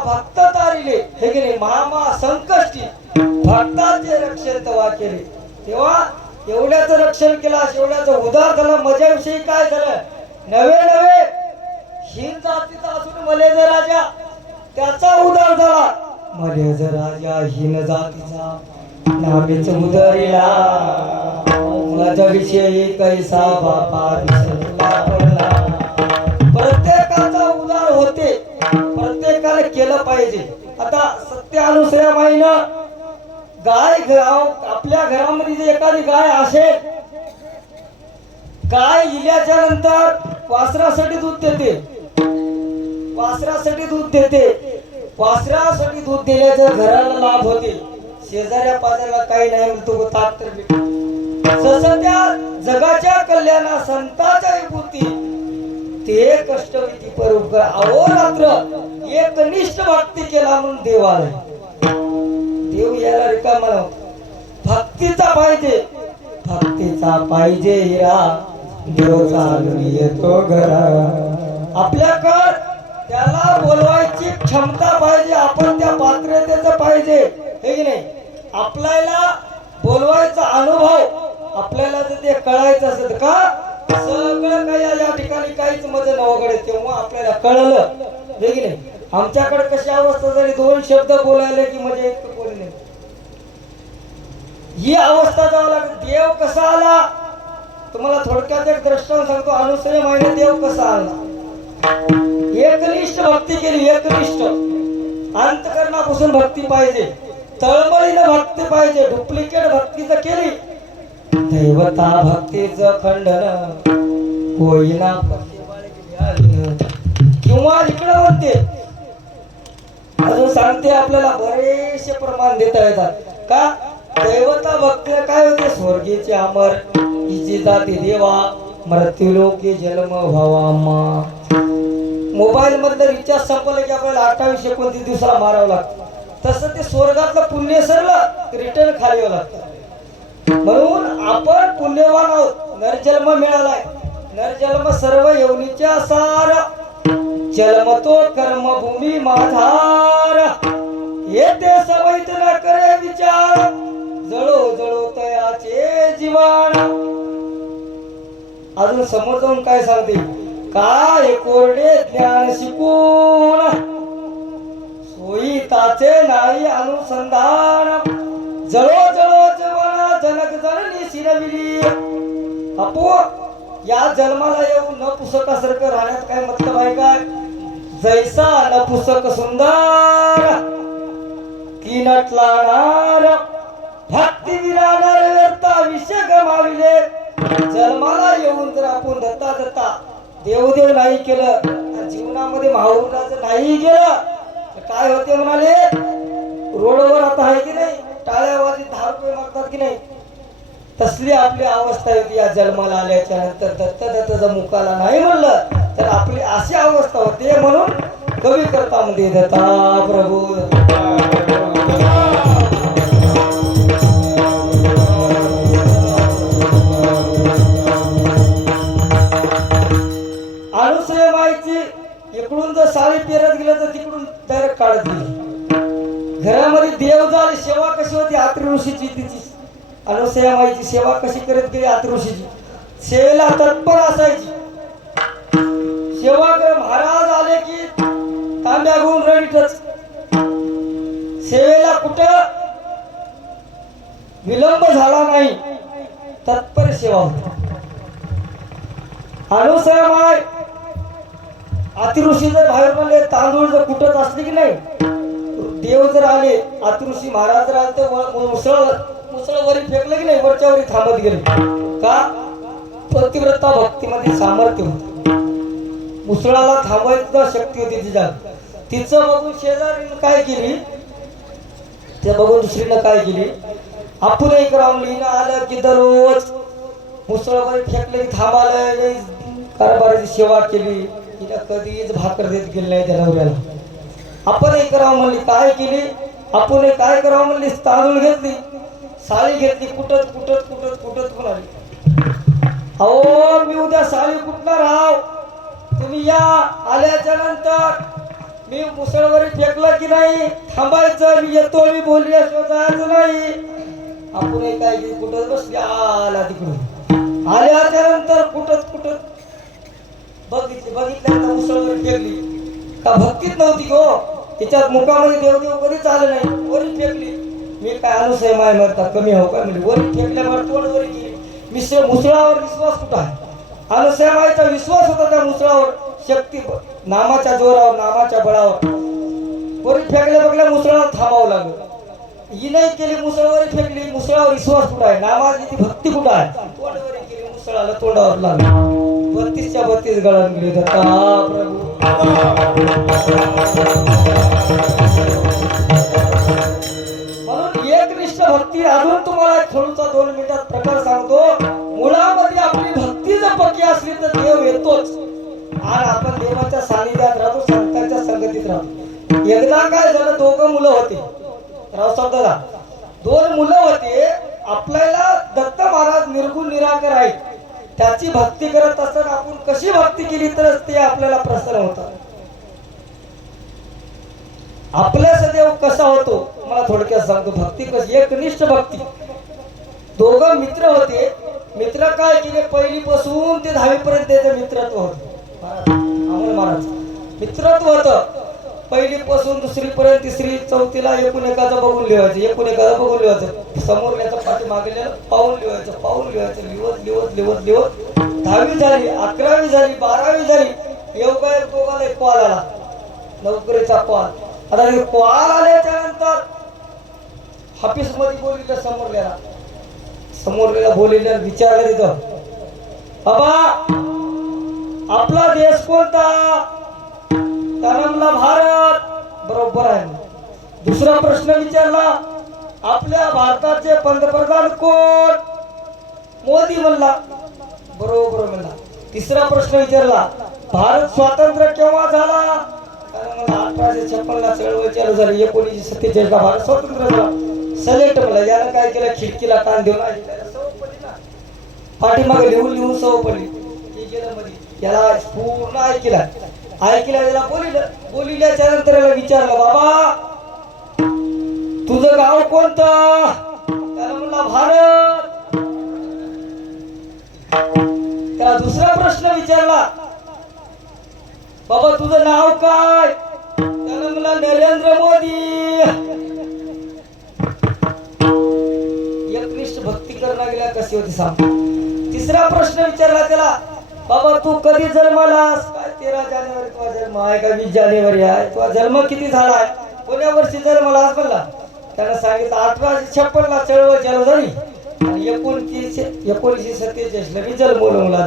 भक्त तारिले हे की नाही, महा संकष्टी भक्ताचे रक्षण तेव्हा केले, तेव्हा एवढ्याचं रक्षण केलं, एवढ्याचं उद्धार झालं. मजाविषयी काय झालं, नवे नवे हीन जातीचा असून मलेज राजा त्याचा उद्धार झाला. मलेज राजा हीन जातीचा नामेच उदरिला. माझ्याविषयी कैसा बापा दिसला पडला. प्रत्येकाचा उद्धार होते, प्रत्येकाने केलं पाहिजे. आता सत्य अनुसया माईनं गाय आपल्या घरामध्ये जे एखादी गाय असेल, गाय इल्याच्या नंतर वासरासाठी दूध देते, वासरासाठी दूध देते, वासरासाठी दूध दिल्याच्या घराला लाभ होते, शेजाऱ्या पाजाऱ्याला काही नाही तो ताक तर भेटते. जगाच्या कल्याणा संताच्या विभूती ते कष्टविधी परोपकार अहोरात्र एकनिष्ठ भक्ती केला म्हणून देव आला. देव याला रिकामा भक्तीचा पाहिजे, भक्तीचा पाहिजे हिरा देव चालून येतो घरा. आपल्याकडे त्याला बोलवायची क्षमता पाहिजे, आपण त्या पात्रतेचं पाहिजे हे की नाही. आपल्याला बोलवायचा अनुभव आपल्याला जर ते कळायचं असेल का सगळं काही या ठिकाणी काहीच मजा नवगडे तेव्हा आपल्याला कळलं हे की नाही. आमच्याकडे कशी अवस्था झाली, दोन शब्द बोलायला की म्हणजे इतकं बोलले, ही अवस्था जावं लागत. देव कसा आला तुम्हाला थोडक्यात एक दृष्टांत सांगतो. अनुसया माईने देव कसा आला, एकनिष्ठ भक्ती केली, एकनिष्ठ अंतकरणापासून भक्ती पाहिजे, तळमळीनं भक्ती पाहिजे, डुप्लिकेट भक्तीच केली. दैवता भक्तीचं खंडन होईना किंवा इकडं म्हणते अजून सांगते, आपल्याला बरेचसे प्रमाण देता येतात का. दैवता भक्ती काय होते, स्वर्गीचे अमर हिची जाती देवा मृत्यू लोके जन्म व्हावा. मोबाईल मधलं रिचार्ज संपलं की आपल्याला 28-29 दिवसाला मारावं लागतं, तसं ते स्वर्गातलं पुण्य सरलं रिटर्न खाली लागतं. म्हणून आपण पुण्यवान आहोत, नरजन्म मिळालाय. नरजन्म सर्व योनीच्या सार जन्मतो कर्मभूमी माधार. येते सवयीत न करे विचार जळो जळो तयाचे जीवन. अजून समोर जाऊन काय सांगते, काय कोरडे ज्ञान शिकून सोयी ताचे नाही अनुसंधान. जळो जळो जीवन जनक जननी शिरविली. अपो या जन्माला येऊन न पुसकासारखं राहण्यात काय मतलब आहे काय. जैसा न पुसक सुंदर की नटलाणार भक्ती विराणार व्यर्था विषय गमाविले. जन्माला येऊन जर आपण दत्ता दत्ता देवदेव नाही केलं, जीवनामध्ये महावराचं नाही गेलं तर काय होते म्हणाले. रोडवर आता आहे की नाही, टाळ्यावाजी 10 रुपये मागतात की नाही, तसली आपली अवस्था होती या जन्माला आल्याच्या नंतर. दत्त दत्ताचा मुखाला नाही म्हणलं तर आपली अशी अवस्था होते. म्हणून कवी करता मध्ये दत्ता प्रभू अनुसया माईची इकडून जर साडी पेरत गेलं तर तिकडून डायरेक्ट काढत गेली. घरामध्ये देव झाली, सेवा कशी होती अत्रि ऋषीची, तिची अनुसया माईची सेवा कशी करत गेली अत्रि ऋषीची. सेवेला तत्पर असायची. सेवा महाराज आले की तांब्या घेऊन रडीतच. सेवेला कुठं विलंब झाला नाही, तत्पर सेवा होती. अनुसया माय अत्रि ऋषी जर बाहेर पडले, तांदूळ जर कुठत असले की नाही, देव जर आले, अत्रि ऋषी महाराज जर आले तर मुसळ वरी फेकले की नाही, वरच्या वरी थांबत गेले का. पतिव्रता भक्तीमध्ये सामर्थ्य होत, मुसळाला थांबायची शक्ती होती तिच्या. तिचं बघून शेजारीनं काय केली, ते बघून दुसरीनं काय केली, आपण एक रामलीनं आलं की दररोज मुसळवरी फेकले की थांबायला कारभाराची सेवा केली. तिला कधीच भाकर देत गेली नाही त्या नवऱ्याला. आपण एक करावं म्हणली, काय केली आपण काय करावं म्हणली, तांदूळ घेतली, साळी घेतली, कुटत कुटत कुटत कुटत कुणाली अहो मी उद्या साळी कुठला राव, तुम्ही या आल्याच्या नंतर मी मुसळवरी फेकलं की नाही थांबायचं, मी येतो, मी बोलल्याशिवाय जायचं नाही. आपण हे काय की कुठं बसली आला तिकडून, आल्याच्या नंतर कुठं बघितल्यानंतर मुसळवरी फेकली का भक्तीच नव्हती हो, तिच्यात मुखामध्ये देवदेव कधीच आलं नाही, वरी फेकली. मी काय अनुसय माय मरता कमी हो काय म्हणजे वरी फेकल्यावर तोंड वरी गेली. मुसळावर विश्वास कुठं आहे? अनुसयामाईचा विश्वास होता त्या मुसळावर, शक्ती नामाच्या जोरावर, नामाच्या बळावर. वरी फेकल्या मुसळावर थांबावं लागलं. ही नाही केली, मुसळावर फेकली. मुसळावर विश्वास कुठं आहे? नामाची ती भक्ती कुठं आहे? तोंडवरी केली, मुसळाला तोंडावर लागली. 32च्या 32 गळून गेली. दत्ता प्रभू म्हणून एकनिष्ठ भक्ती. अजून तुम्हाला थोडूसा 2 मिनिटात प्रकार सांगतो. मुळामध्ये आपली भक्ती जर पक्की असली तर देव येतोच, आणि आपण देवाच्या सानिध्यात राहतो, संतांच्या संगतीत राहतो. एकदा काय झालं, 2 मुलं होते राव समजा, 2 मुलं होते. आपल्याला दत्त महाराज निर्गुण निराकार आहेत, त्याची भक्ती करत असताना आपण कशी भक्ती केली तरच ते आपल्याला प्रसन्न होतात. आपला सदैव कसा होतो मला थोडक्यात सांगतो. भक्ती कशी, एकनिष्ठ भक्ती. 2 मित्र होते. मित्र काय केले, पहिलीपासून ते 10वी पर्यंत त्याचं मित्रत्व होतं. अमोल महाराज मित्रत्व होतं. पहिलीपासून 2री पर्यंत, 3री 4थीला एकूण एकाचं बघून लिहायचं, एकूण एकाचं बघून लिहायचं, समोर याचं पाठी मागेलं पाहून लिहायचं, लिवत 10वी झाली, 11वी झाली, 12वी झाली. एवढा एक दोघांना एक कॉल आला, नोकरीचा कॉल. आता कॉल आल्याच्या नंतर ऑफिस मध्ये बोलिलं, समोरल्याला बोलिलं, विचारलं तिथं, बाबा आपला देश कोणता? त्याला भारत. बरोबर आहे. दुसरा प्रश्न विचारला, आपल्या भारताचे पंतप्रधान कोण? मोदी म्हणला. बरोबर म्हणला. तिसरा प्रश्न विचारला, भारत स्वातंत्र्य केव्हा झाला? 1856 ला चळवळ चालू झाली, 1947 ला भारत स्वतंत्र झाला. सलेक्ट म्हणला. यानं काय केलं, खिडकीला कान देऊन पाठीमागे लिहून सवय पडली. याला पूर्ण ऐकला याला बोलिल्याच्या नंतर याला विचारलं, बाबा तुझं गाव कोणतं? त्याला म्हणला भारत. त्याला दुसरा प्रश्न विचारला, बाबा तुझं नाव काय? त्याला म्हणला नरेंद्र मोदी. एकनिष्ठ भक्ती करणं गेला कशी होती सांग. तिसरा प्रश्न विचारला त्याला, बाबा तू कधी जन्मलास? काय 13 जानेवारी तुझा जन्म आहे का 20 जानेवारी आहे? तुझा जन्म किती झालाय? कोण्या वर्षी जन्मलास म्हणला. त्यानं सांगितलं 1856 ला चळवळ चालू झाली आणि 1947 ला मी जन्मलो मला.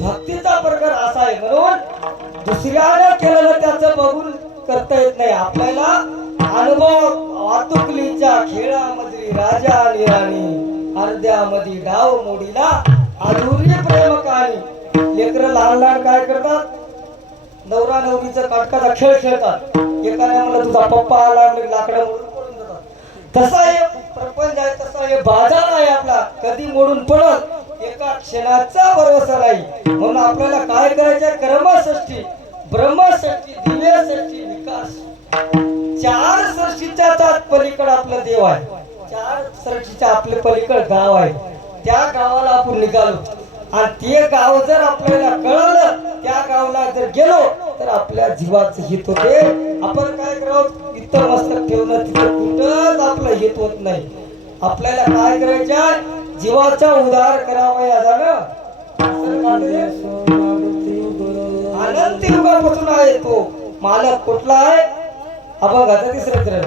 भक्तीचा प्रकार असा आहे. म्हणून दुसऱ्याने केलेलं त्याचं बघून करता येत नाही. आपल्याला अनुभव वातुकलीच्या खेळामध्ये राजा आणि राणी, अर्ध्यामध्ये डाव मोडीला अधुरी प्रेम कहाणी. लेकरं लहान काय करतात, नवरा नवरीचा काटकाचा खेळ खेळतात. एकाने म्हणलं तुझा पप्पा आला, लाकडं मोडून पडून जातात. तसा हे प्रपंच आहे, तसा हे बाजार आहे आपला, कधी मोडून पडत एका क्षणाचा भरोसा नाही. म्हणून आपल्याला काय करायचं, कर्मषष्ठी, ब्रह्मषष्ठी, दिव्यषष्ठी, विकास. 4 सृष्टीच्या पलीकडे आपलं देव आहे. 4 सृष्टीच्या आपले पलीकडे गाव आहे. त्या गावाला आपण निघालो आणि ते गाव जर आपल्याला कळलं, त्या गावाला जर गेलो तर आपल्या जीवाचं हित होते. आपण काय करावं, इतर मस्तक ठेवणं तिथे कुठंच आपलं हित होत नाही. आपल्याला काय करायचं, जीवाचा उद्धार करावा. या जाणं अनंत युगापासून आहे तो मालक कुठला आहे? अभंगाचा 3रा